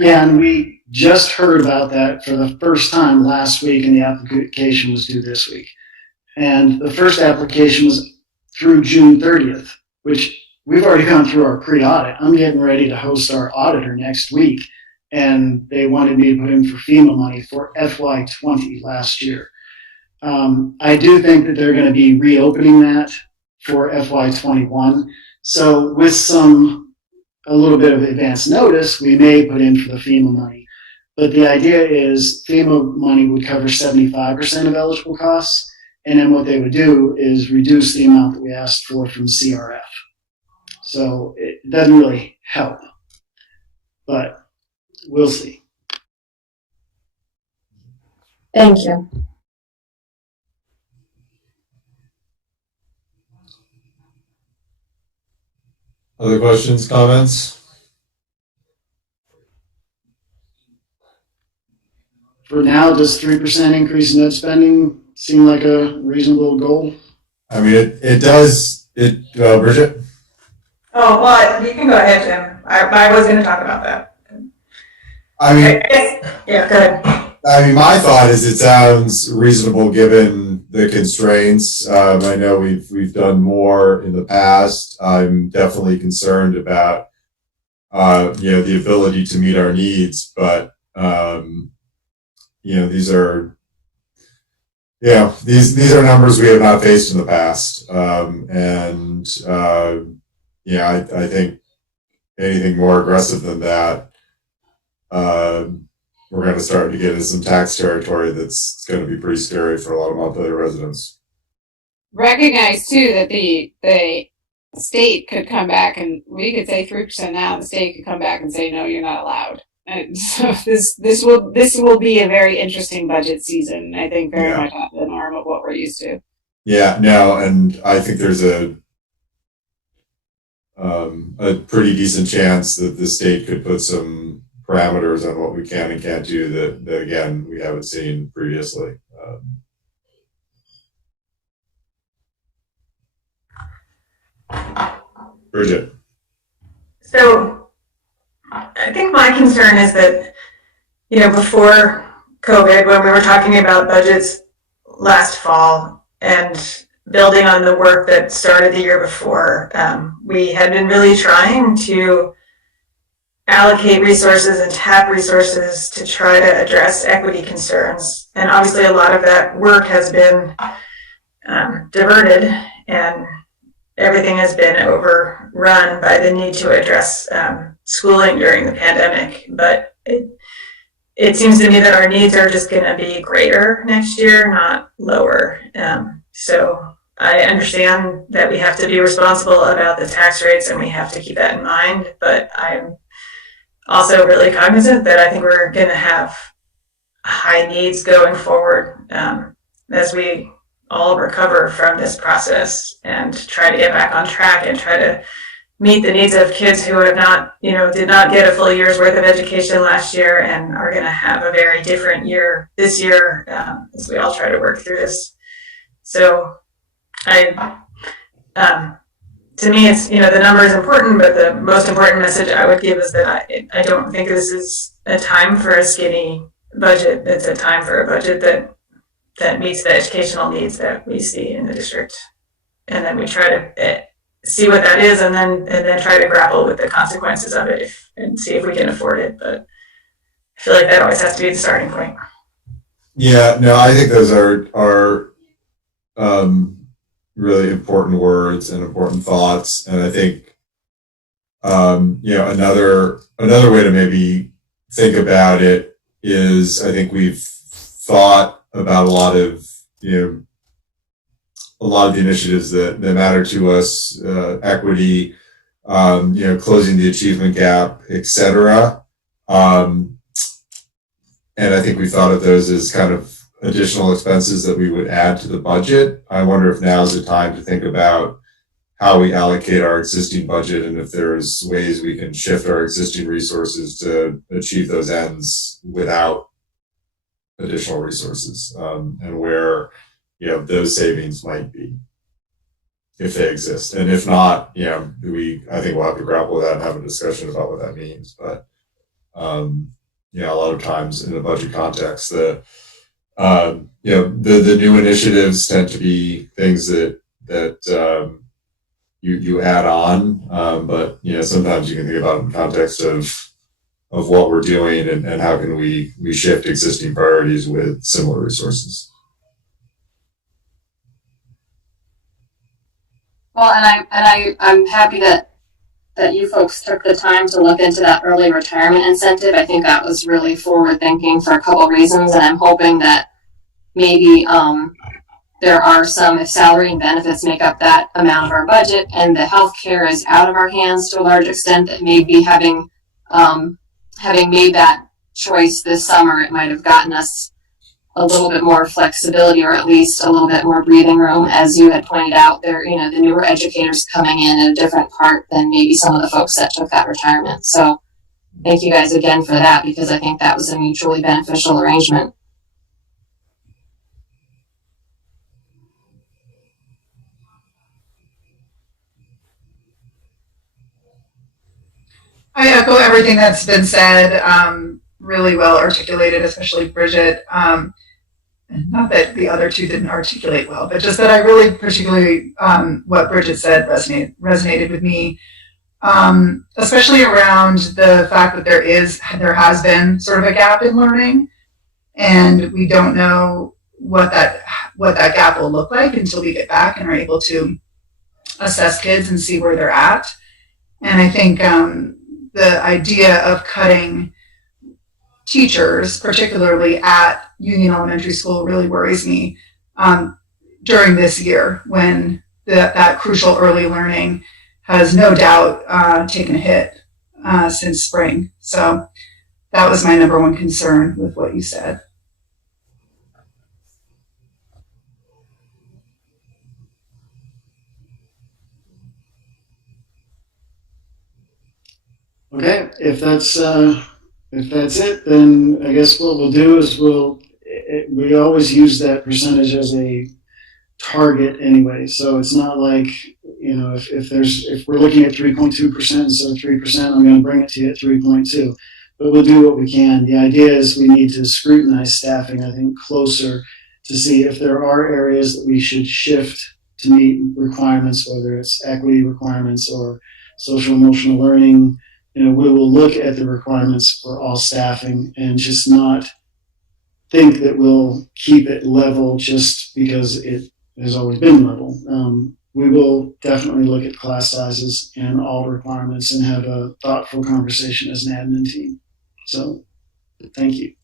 Yeah, and we just heard about that for the first time last week, and the application was due this week. And the first application was through June 30th, which we've already gone through our pre-audit. I'm getting ready to host our auditor next week, and they wanted me to put in for FEMA money for FY20 last year. I do think that they're going to be reopening that for FY21. So with a little bit of advance notice, we may put in for the FEMA money. But the idea is FEMA money would cover 75% of eligible costs, and then what they would do is reduce the amount that we asked for from CRF. So it doesn't really help, but we'll see. Thank you. Other questions, comments? For now, does 3% increase in net spending seem like a reasonable goal? I mean, it does. Bridget? Oh, well, you can go ahead, Jim. I was going to talk about that. I mean, yeah, go ahead. I mean, my thought is it sounds reasonable given the constraints. I know we've done more in the past. I'm definitely concerned about the ability to meet our needs, but these are numbers we have not faced in the past, I think anything more aggressive than that, we're going to start to get into some tax territory that's going to be pretty scary for a lot of Montpelier residents. Recognize too that the state could come back, and we could say 3% now, and the state could come back and say, no, you're not allowed. And so this will be a very interesting budget season. I think very much out of the norm of what we're used to. Yeah, no, and I think there's a pretty decent chance that the state could put some parameters on what we can and can't do that again, we haven't seen previously. Bridget. So I think my concern is that, before COVID, when we were talking about budgets last fall and building on the work that started the year before, we had been really trying to allocate resources and tap resources to try to address equity concerns. And obviously a lot of that work has been diverted, and everything has been overrun by the need to address schooling during the pandemic. But it seems to me that our needs are just going to be greater next year, not lower. So I understand that we have to be responsible about the tax rates, and we have to keep that in mind. But I'm also really cognizant that I think we're going to have high needs going forward as we all recover from this process and try to get back on track and try to meet the needs of kids who have not, did not get a full year's worth of education last year and are going to have a very different year this year as we all try to work through this. So to me, it's, the number is important, but the most important message I would give is that I don't think this is a time for a skinny budget. It's a time for a budget that meets the educational needs that we see in the district. And then we try to see what that is and then try to grapple with the consequences of it and see if we can afford it. But I feel like that always has to be the starting point. Yeah, no, I think those are really important words and important thoughts. And I think, another way to maybe think about it is, I think we've thought about a lot of the initiatives that matter to us, equity, closing the achievement gap, etc. and I think we thought of those as kind of additional expenses that we would add to the budget. I wonder if now is the time to think about how we allocate our existing budget and if there's ways we can shift our existing resources to achieve those ends without additional resources, and where, you know, those savings might be, if they exist. And if not, you know, I think we'll have to grapple with that and have a discussion about what that means. But you know, a lot of times in a budget context, the new initiatives tend to be things that you add on, but you know, sometimes you can think about it in context of what we're doing and how can we shift existing priorities with similar resources. Well, I'm happy that you folks took the time to look into that early retirement incentive. I think that was really forward thinking for a couple of reasons, and I'm hoping that maybe there are some, if salary and benefits make up that amount of our budget and the healthcare is out of our hands to a large extent, that maybe having made that choice this summer, it might have gotten us a little bit more flexibility, or at least a little bit more breathing room. As you had pointed out, there, you know, the newer educators coming in at a different part than maybe some of the folks that took that retirement. So thank you guys again for that, because I think that was a mutually beneficial arrangement. I echo everything that's been said. Really well articulated, especially Bridget. Not that the other two didn't articulate well, but just that I really particularly what Bridget said resonated with me, especially around the fact that there has been sort of a gap in learning, and we don't know what that gap will look like until we get back and are able to assess kids and see where they're at. And I think the idea of cutting teachers, particularly at Union Elementary School, really worries me during this year, when that crucial early learning has no doubt taken a hit since spring. So that was my number one concern with what you said. Okay, if that's it, then I guess what we'll do is we always use that percentage as a target anyway. So it's not like, you know, if we're looking at 3.2% instead of 3%, I'm going to bring it to you at 3.2. But we'll do what we can. The idea is we need to scrutinize staffing, I think, closer to see if there are areas that we should shift to meet requirements, whether it's equity requirements or social emotional learning. You know, we will look at the requirements for all staffing and just not think that we'll keep it level just because it has always been level. We will definitely look at class sizes and all requirements and have a thoughtful conversation as an admin team. So, thank you.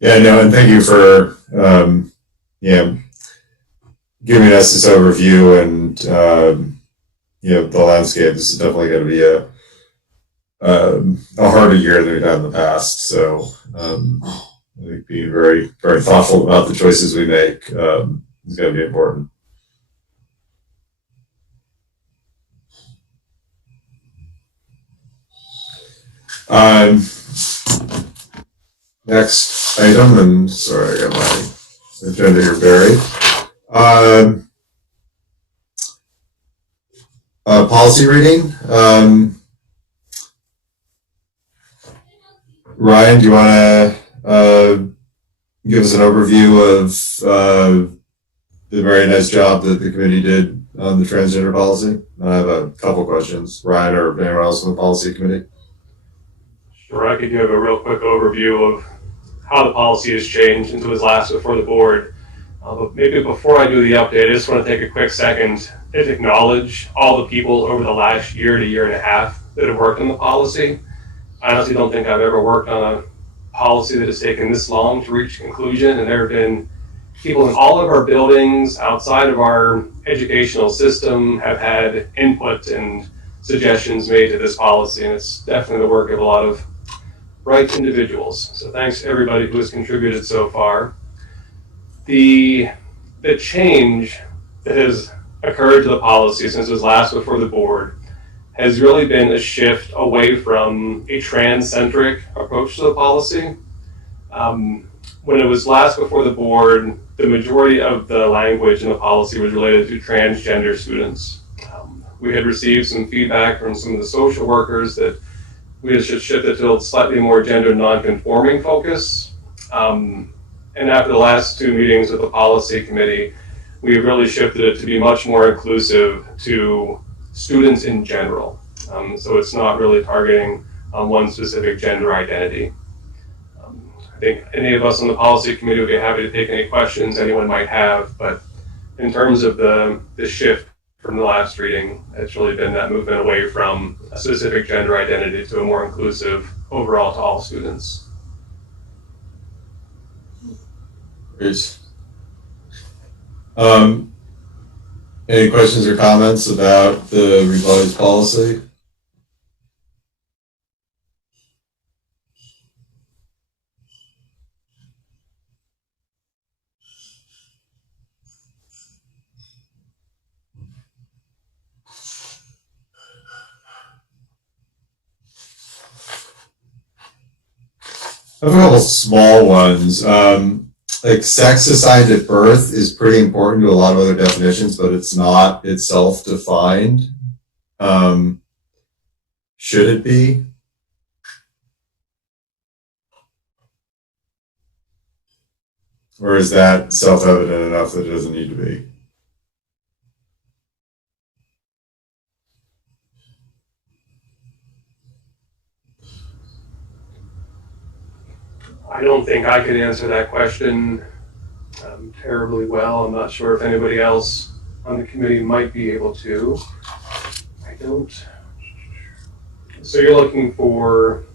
Yeah, no, and thank you for giving us this overview and the landscape. This is definitely going to be a harder year than we've had in the past. So I think being very, very thoughtful about the choices we make is going to be important. Next item, and sorry, I got my agenda here buried. Policy reading. Ryan, do you want to give us an overview of the very nice job that the committee did on the transgender policy? I have a couple questions. Ryan or anyone else on the policy committee? Sure, I could give a real quick overview of how the policy has changed since it was last before the board. But maybe before I do the update, I just want to take a quick second to acknowledge all the people over the last year to year and a half that have worked on the policy. I honestly don't think I've ever worked on a policy that has taken this long to reach conclusion, and there have been people in all of our buildings outside of our educational system have had input and suggestions made to this policy, and it's definitely the work of a lot of bright individuals. So thanks to everybody who has contributed so far. The change that has occurred to the policy since it was last before the board has really been a shift away from a trans-centric approach to the policy. When it was last before the board, the majority of the language in the policy was related to transgender students. We had received some feedback from some of the social workers that we should shift it to a slightly more gender non-conforming focus. And after the last two meetings with the policy committee, we really shifted it to be much more inclusive to students in general. So it's not really targeting one specific gender identity. I think any of us on the policy committee would be happy to take any questions anyone might have, but in terms of the shift from the last reading, it's really been that movement away from a specific gender identity to a more inclusive overall to all students. Great. Any questions or comments about the revised policy? I have a couple small ones. Like sex assigned at birth is pretty important to a lot of other definitions, but it's not itself defined. Should it be? Or is that self-evident enough that it doesn't need to be? I don't think I could answer that question terribly well. I'm not sure if anybody else on the committee might be able to. I don't. So you're looking for,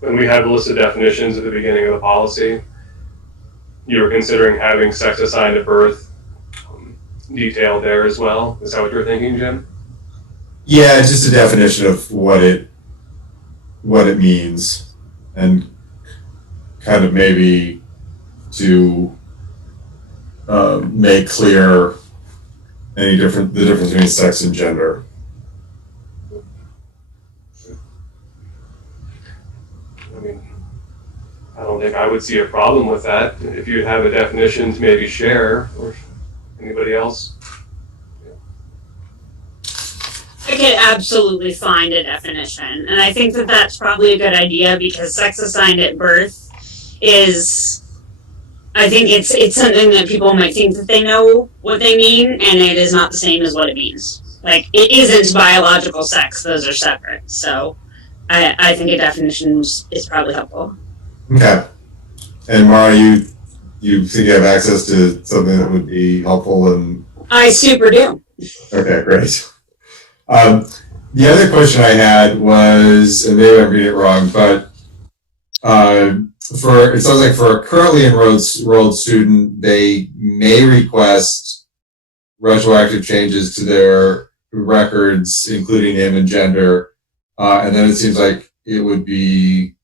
when we have a list of definitions at the beginning of the policy, you were considering having sex assigned at birth detailed there as well? Is that what you're thinking, Jim? Yeah, it's just a definition of what it means, and kind of maybe to make clear the difference between sex and gender. I mean, I don't think I would see a problem with that. If you have a definition to maybe share, or anybody else. I could absolutely find a definition, and I think that that's probably a good idea, because sex assigned at birth is, I think it's something that people might think that they know what they mean, and it is not the same as what it means. Like, it isn't biological sex; those are separate. So, I think a definition is probably helpful. Okay. And Mara, you think you have access to something that would be helpful? And I super do. Okay, great. The other question I had was, and maybe I'm reading it wrong, but it sounds like for a currently enrolled student, they may request retroactive changes to their records, including name and gender, and then it seems like it would be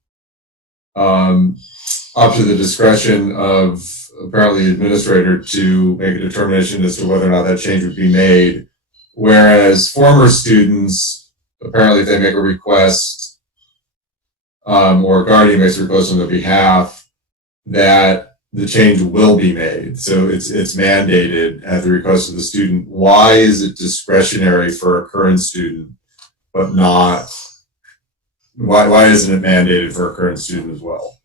up to the discretion of apparently the administrator to make a determination as to whether or not that change would be made. Whereas former students, apparently if they make a request, or a guardian makes a request on their behalf, that the change will be made. So it's mandated at the request of the student. Why is it discretionary for a current student, but not, why isn't it mandated for a current student as well?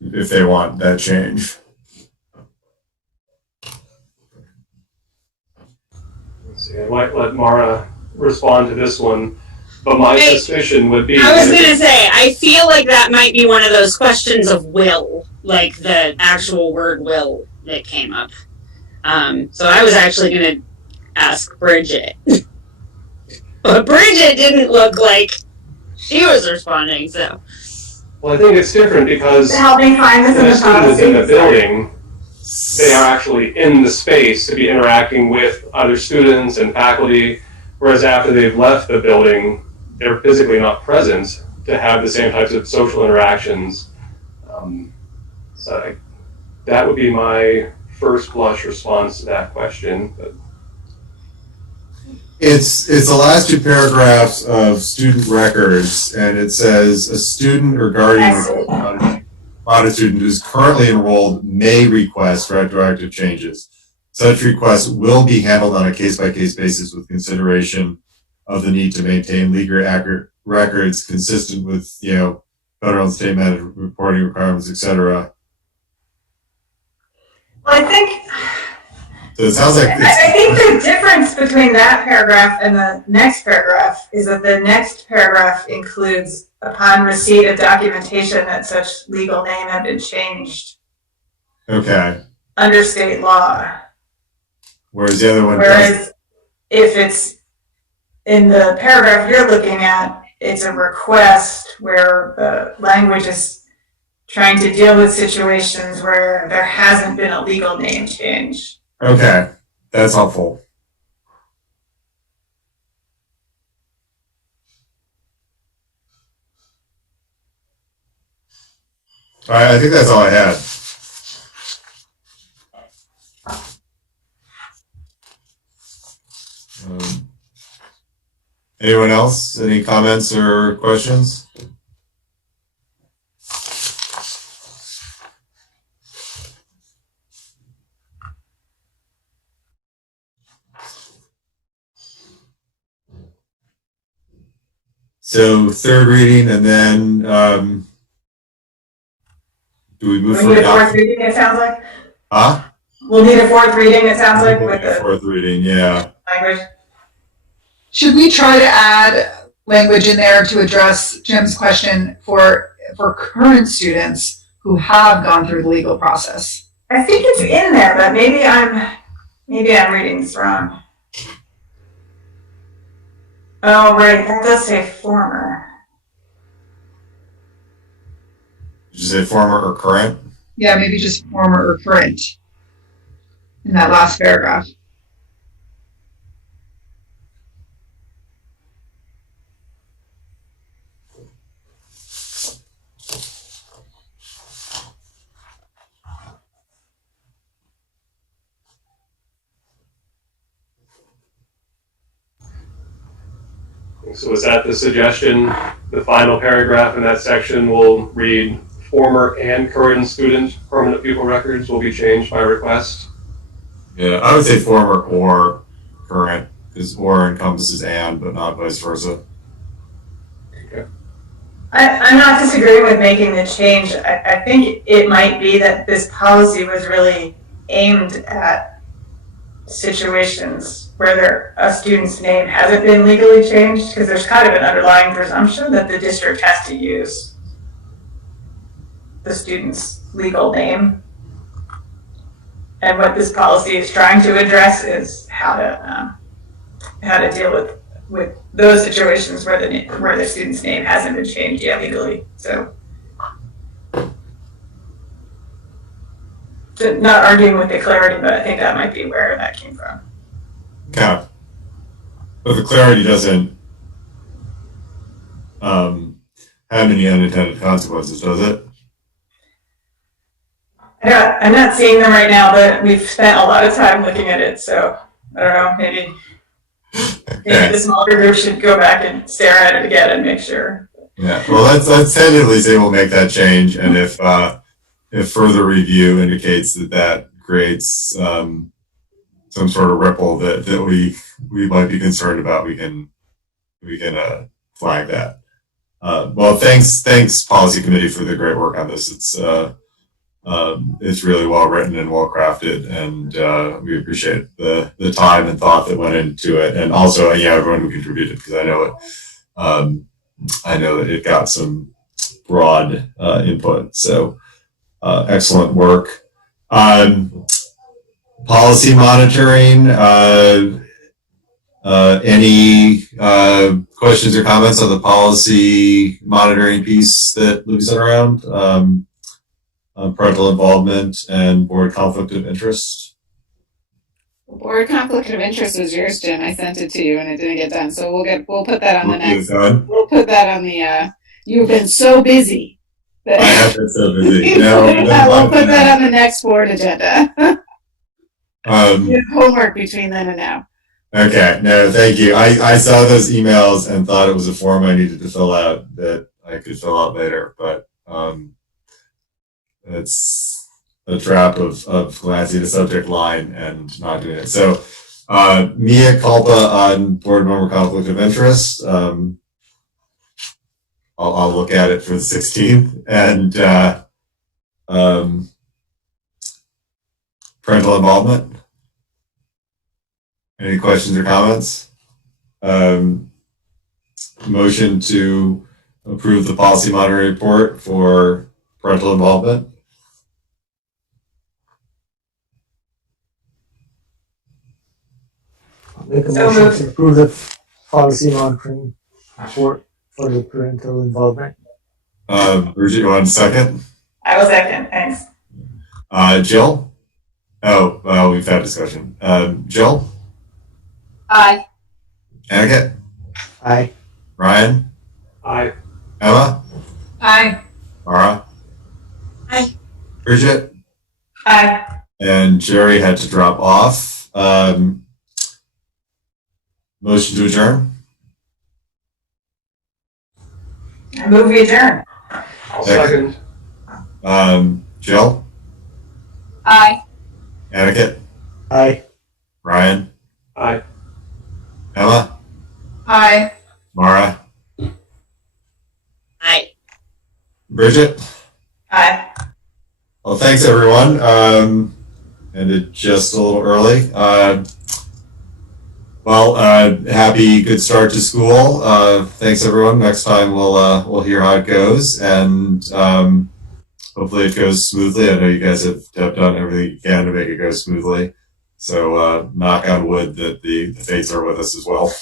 If they want that change. Let's see, I might let Mara respond to this one, but my suspicion would be... I was going to say, I feel like that might be one of those questions of will, like the actual word will that came up. So I was actually going to ask Bridget. But Bridget didn't look like she was responding, so... Well, I think it's different because To help me find this in when a the student is in the policy. building, they are actually in the space to be interacting with other students and faculty, whereas after they've left the building, they're physically not present to have the same types of social interactions. That would be my first blush response to that question. But It's the last two paragraphs of student records, and it says a student or guardian about a student who is currently enrolled may request retroactive changes. Such requests will be handled on a case-by-case basis with consideration of the need to maintain legally accurate records consistent with, federal and state mandated reporting requirements, etc. Well, I think So it sounds like I think the difference between that paragraph and the next paragraph is that the next paragraph includes upon receipt of documentation that such legal name had been changed okay. under state law. Whereas the other one Whereas if it's in the paragraph you're looking at, it's a request where the language is trying to deal with situations where there hasn't been a legal name change. okay, that's helpful. All right, I think that's all I had. Anyone else? Any comments or questions? So third reading, and then do we move We need a fourth reading, it sounds like? Huh? We'll need a fourth reading, it sounds like, with the Fourth reading, yeah. language. Should we try to add language in there to address Jim's question for current students who have gone through the legal process? I think it's in there, but maybe I'm reading this wrong. Oh, right, that does say former. Did you say former or current? Yeah, maybe just former or current in that last paragraph. so is that the suggestion? The final paragraph in that section will read, former and current student permanent pupil records will be changed by request? Yeah, I would say former or current, because or encompasses and, but not vice versa. Okay. I'm not disagreeing with making the change. I think it might be that this policy was really aimed at situations where a student's name hasn't been legally changed, because there's kind of an underlying presumption that the district has to use the student's legal name. And what this policy is trying to address is how to deal with those situations where the student's name hasn't been changed yet legally. So not arguing with the clarity, but I think that might be where that came from. Okay. But the clarity doesn't have any unintended consequences, does it? I'm not seeing them right now, but we've spent a lot of time looking at it, so I don't know, maybe the smaller group should go back and stare at it again and make sure. Yeah, well, let's tentatively say we'll make that change, and if further review indicates that creates some sort of ripple that we might be concerned about, we can flag that. Well, thanks policy committee for the great work on this. It's really well written and well crafted, and we appreciate the time and thought that went into it, and also everyone who contributed, because I know that it got some broad input. So excellent work. Policy monitoring. Any questions or comments on the policy monitoring piece that Libby sent around? On parental involvement and board conflict of interest? Board conflict of interest was yours, Jim. I sent it to you and it didn't get done. So we'll put that on the next. We'll put that on the. You've been so busy. I have been so busy. No, we'll put that on the next board agenda. You have homework between then and now. Okay, no, thank you. I saw those emails and thought it was a form I needed to fill out that I could fill out later, but it's a trap of glancing at a subject line and not doing it. So, mea culpa on board member conflict of interest. I'll look at it for the 16th, and parental involvement. Any questions or comments? Motion to approve the policy monitoring report for parental involvement. I'll make a motion to approve the policy monitoring report for the parental involvement. Bridget, you want a second? I will second. Thanks. Jill? Oh, we've had discussion. Jill? Aye. Aniket? Aye. Ryan? Aye. Emma? Aye. Mara? Aye. Bridget? Aye. And Jerry had to drop off. Motion to adjourn? I move we adjourn. I'll second. Jill? Aye. Aniket? Aye. Ryan? Aye. Emma? Aye. Mara? Aye. Bridget? Aye. Well, thanks everyone. Ended just a little early. Happy good start to school. Thanks everyone. Next time we'll hear how it goes, and hopefully it goes smoothly. I know you guys have done everything you can to make it go smoothly. So knock on wood that the fates are with us as well.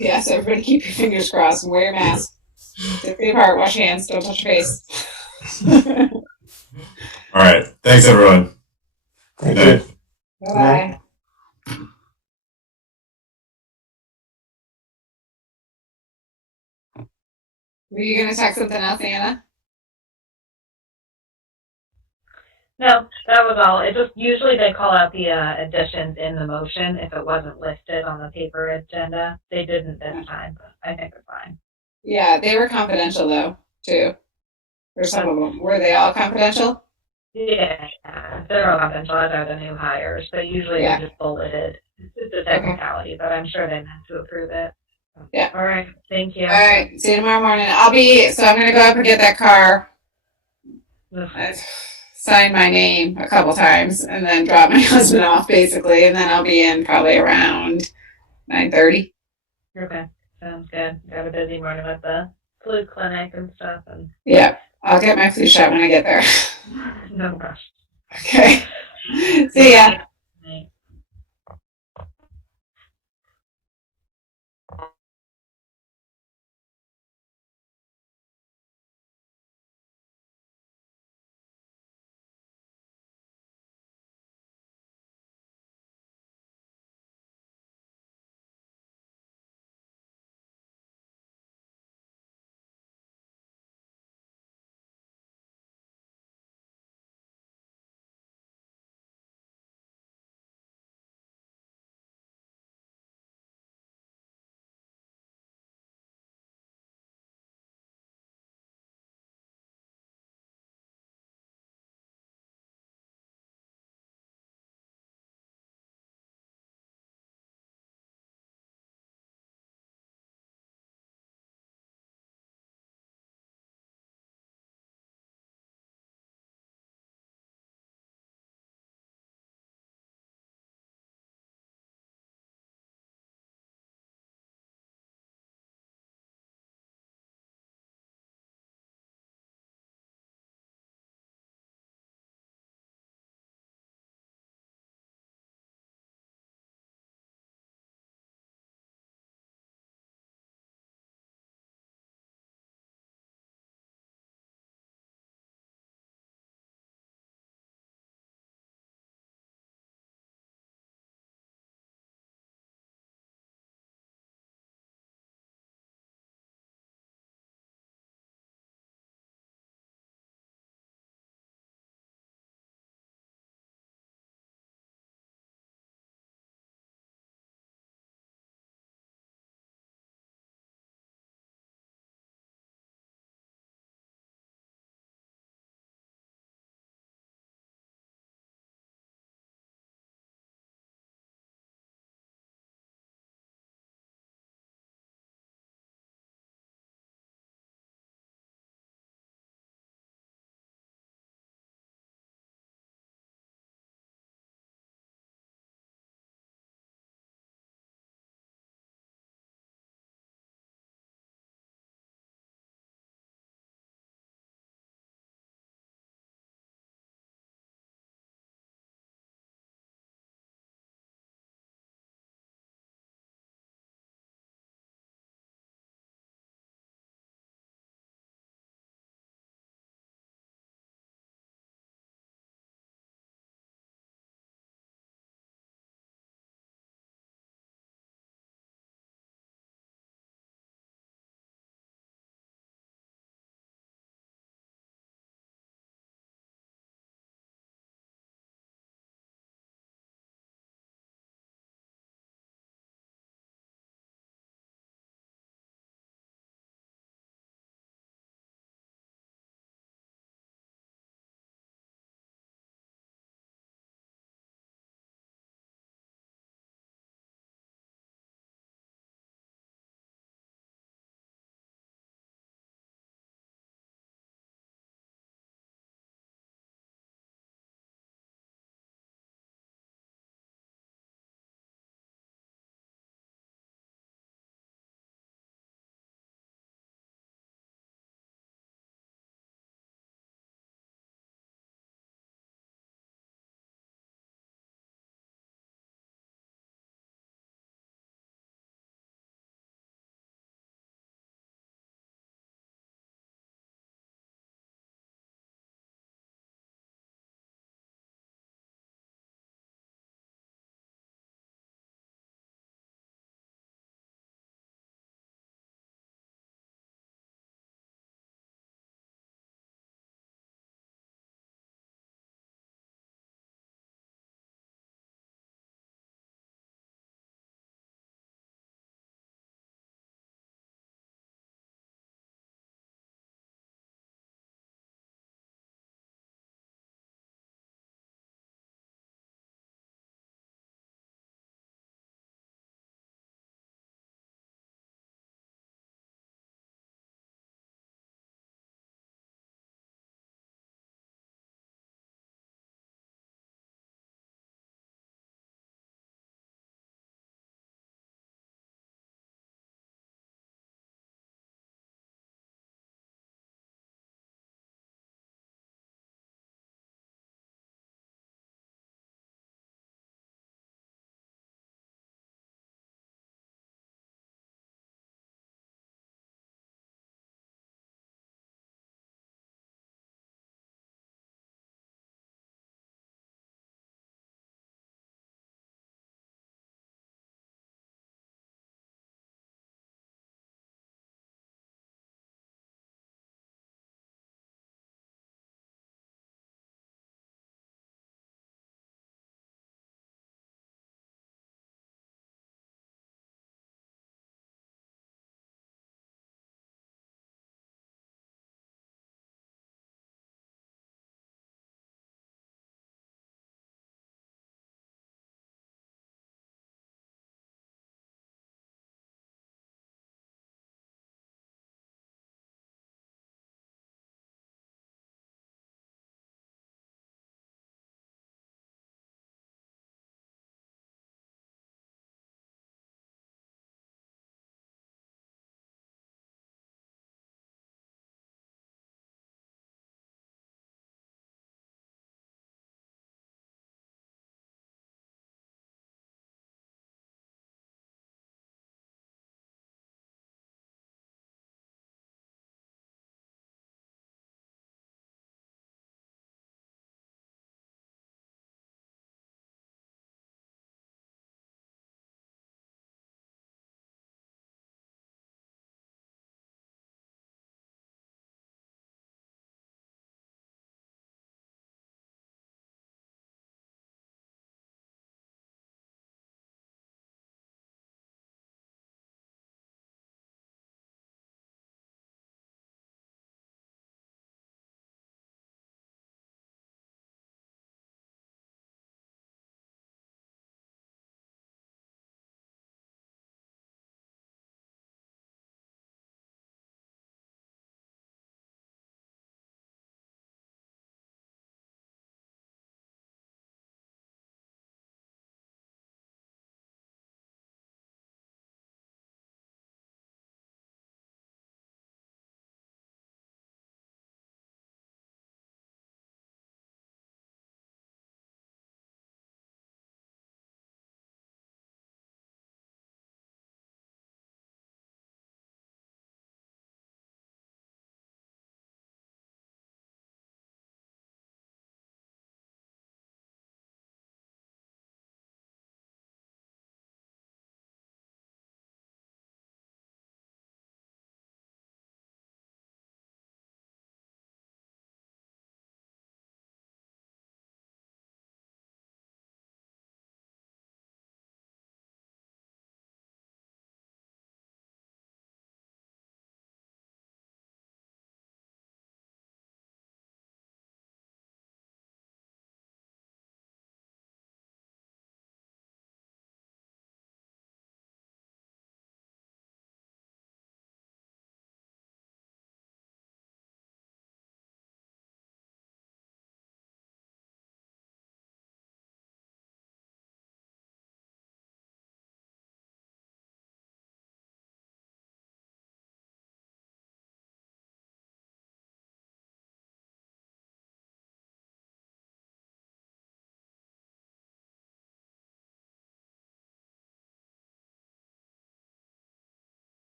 Yes, everybody keep your fingers crossed and wear your mask. 6 feet apart, wash your hands, don't touch your face. All right. Thanks everyone. Thank Good night. you. Bye. Were you going to talk something else, Anna? No, that was all. It just usually they call out the additions in the motion if it wasn't listed on the paper agenda. They didn't this time, but I think it's fine. Yeah, they were confidential though, too. For some of them. Were they all confidential? Yeah, they're all confidential as are the new hires, but usually they're just bulleted. It's just a technicality, but I'm sure they meant to approve it. Yeah. All right. Thank you. All right. See you tomorrow morning. I'm going to go up and get that car. Sign my name a couple times and then drop my husband off basically, and then I'll be in probably around 9:30. Okay. Sounds good. Got a busy morning with the flu clinic and stuff. And Yeah. I'll get my flu shot when I get there. no rush. Okay. See ya.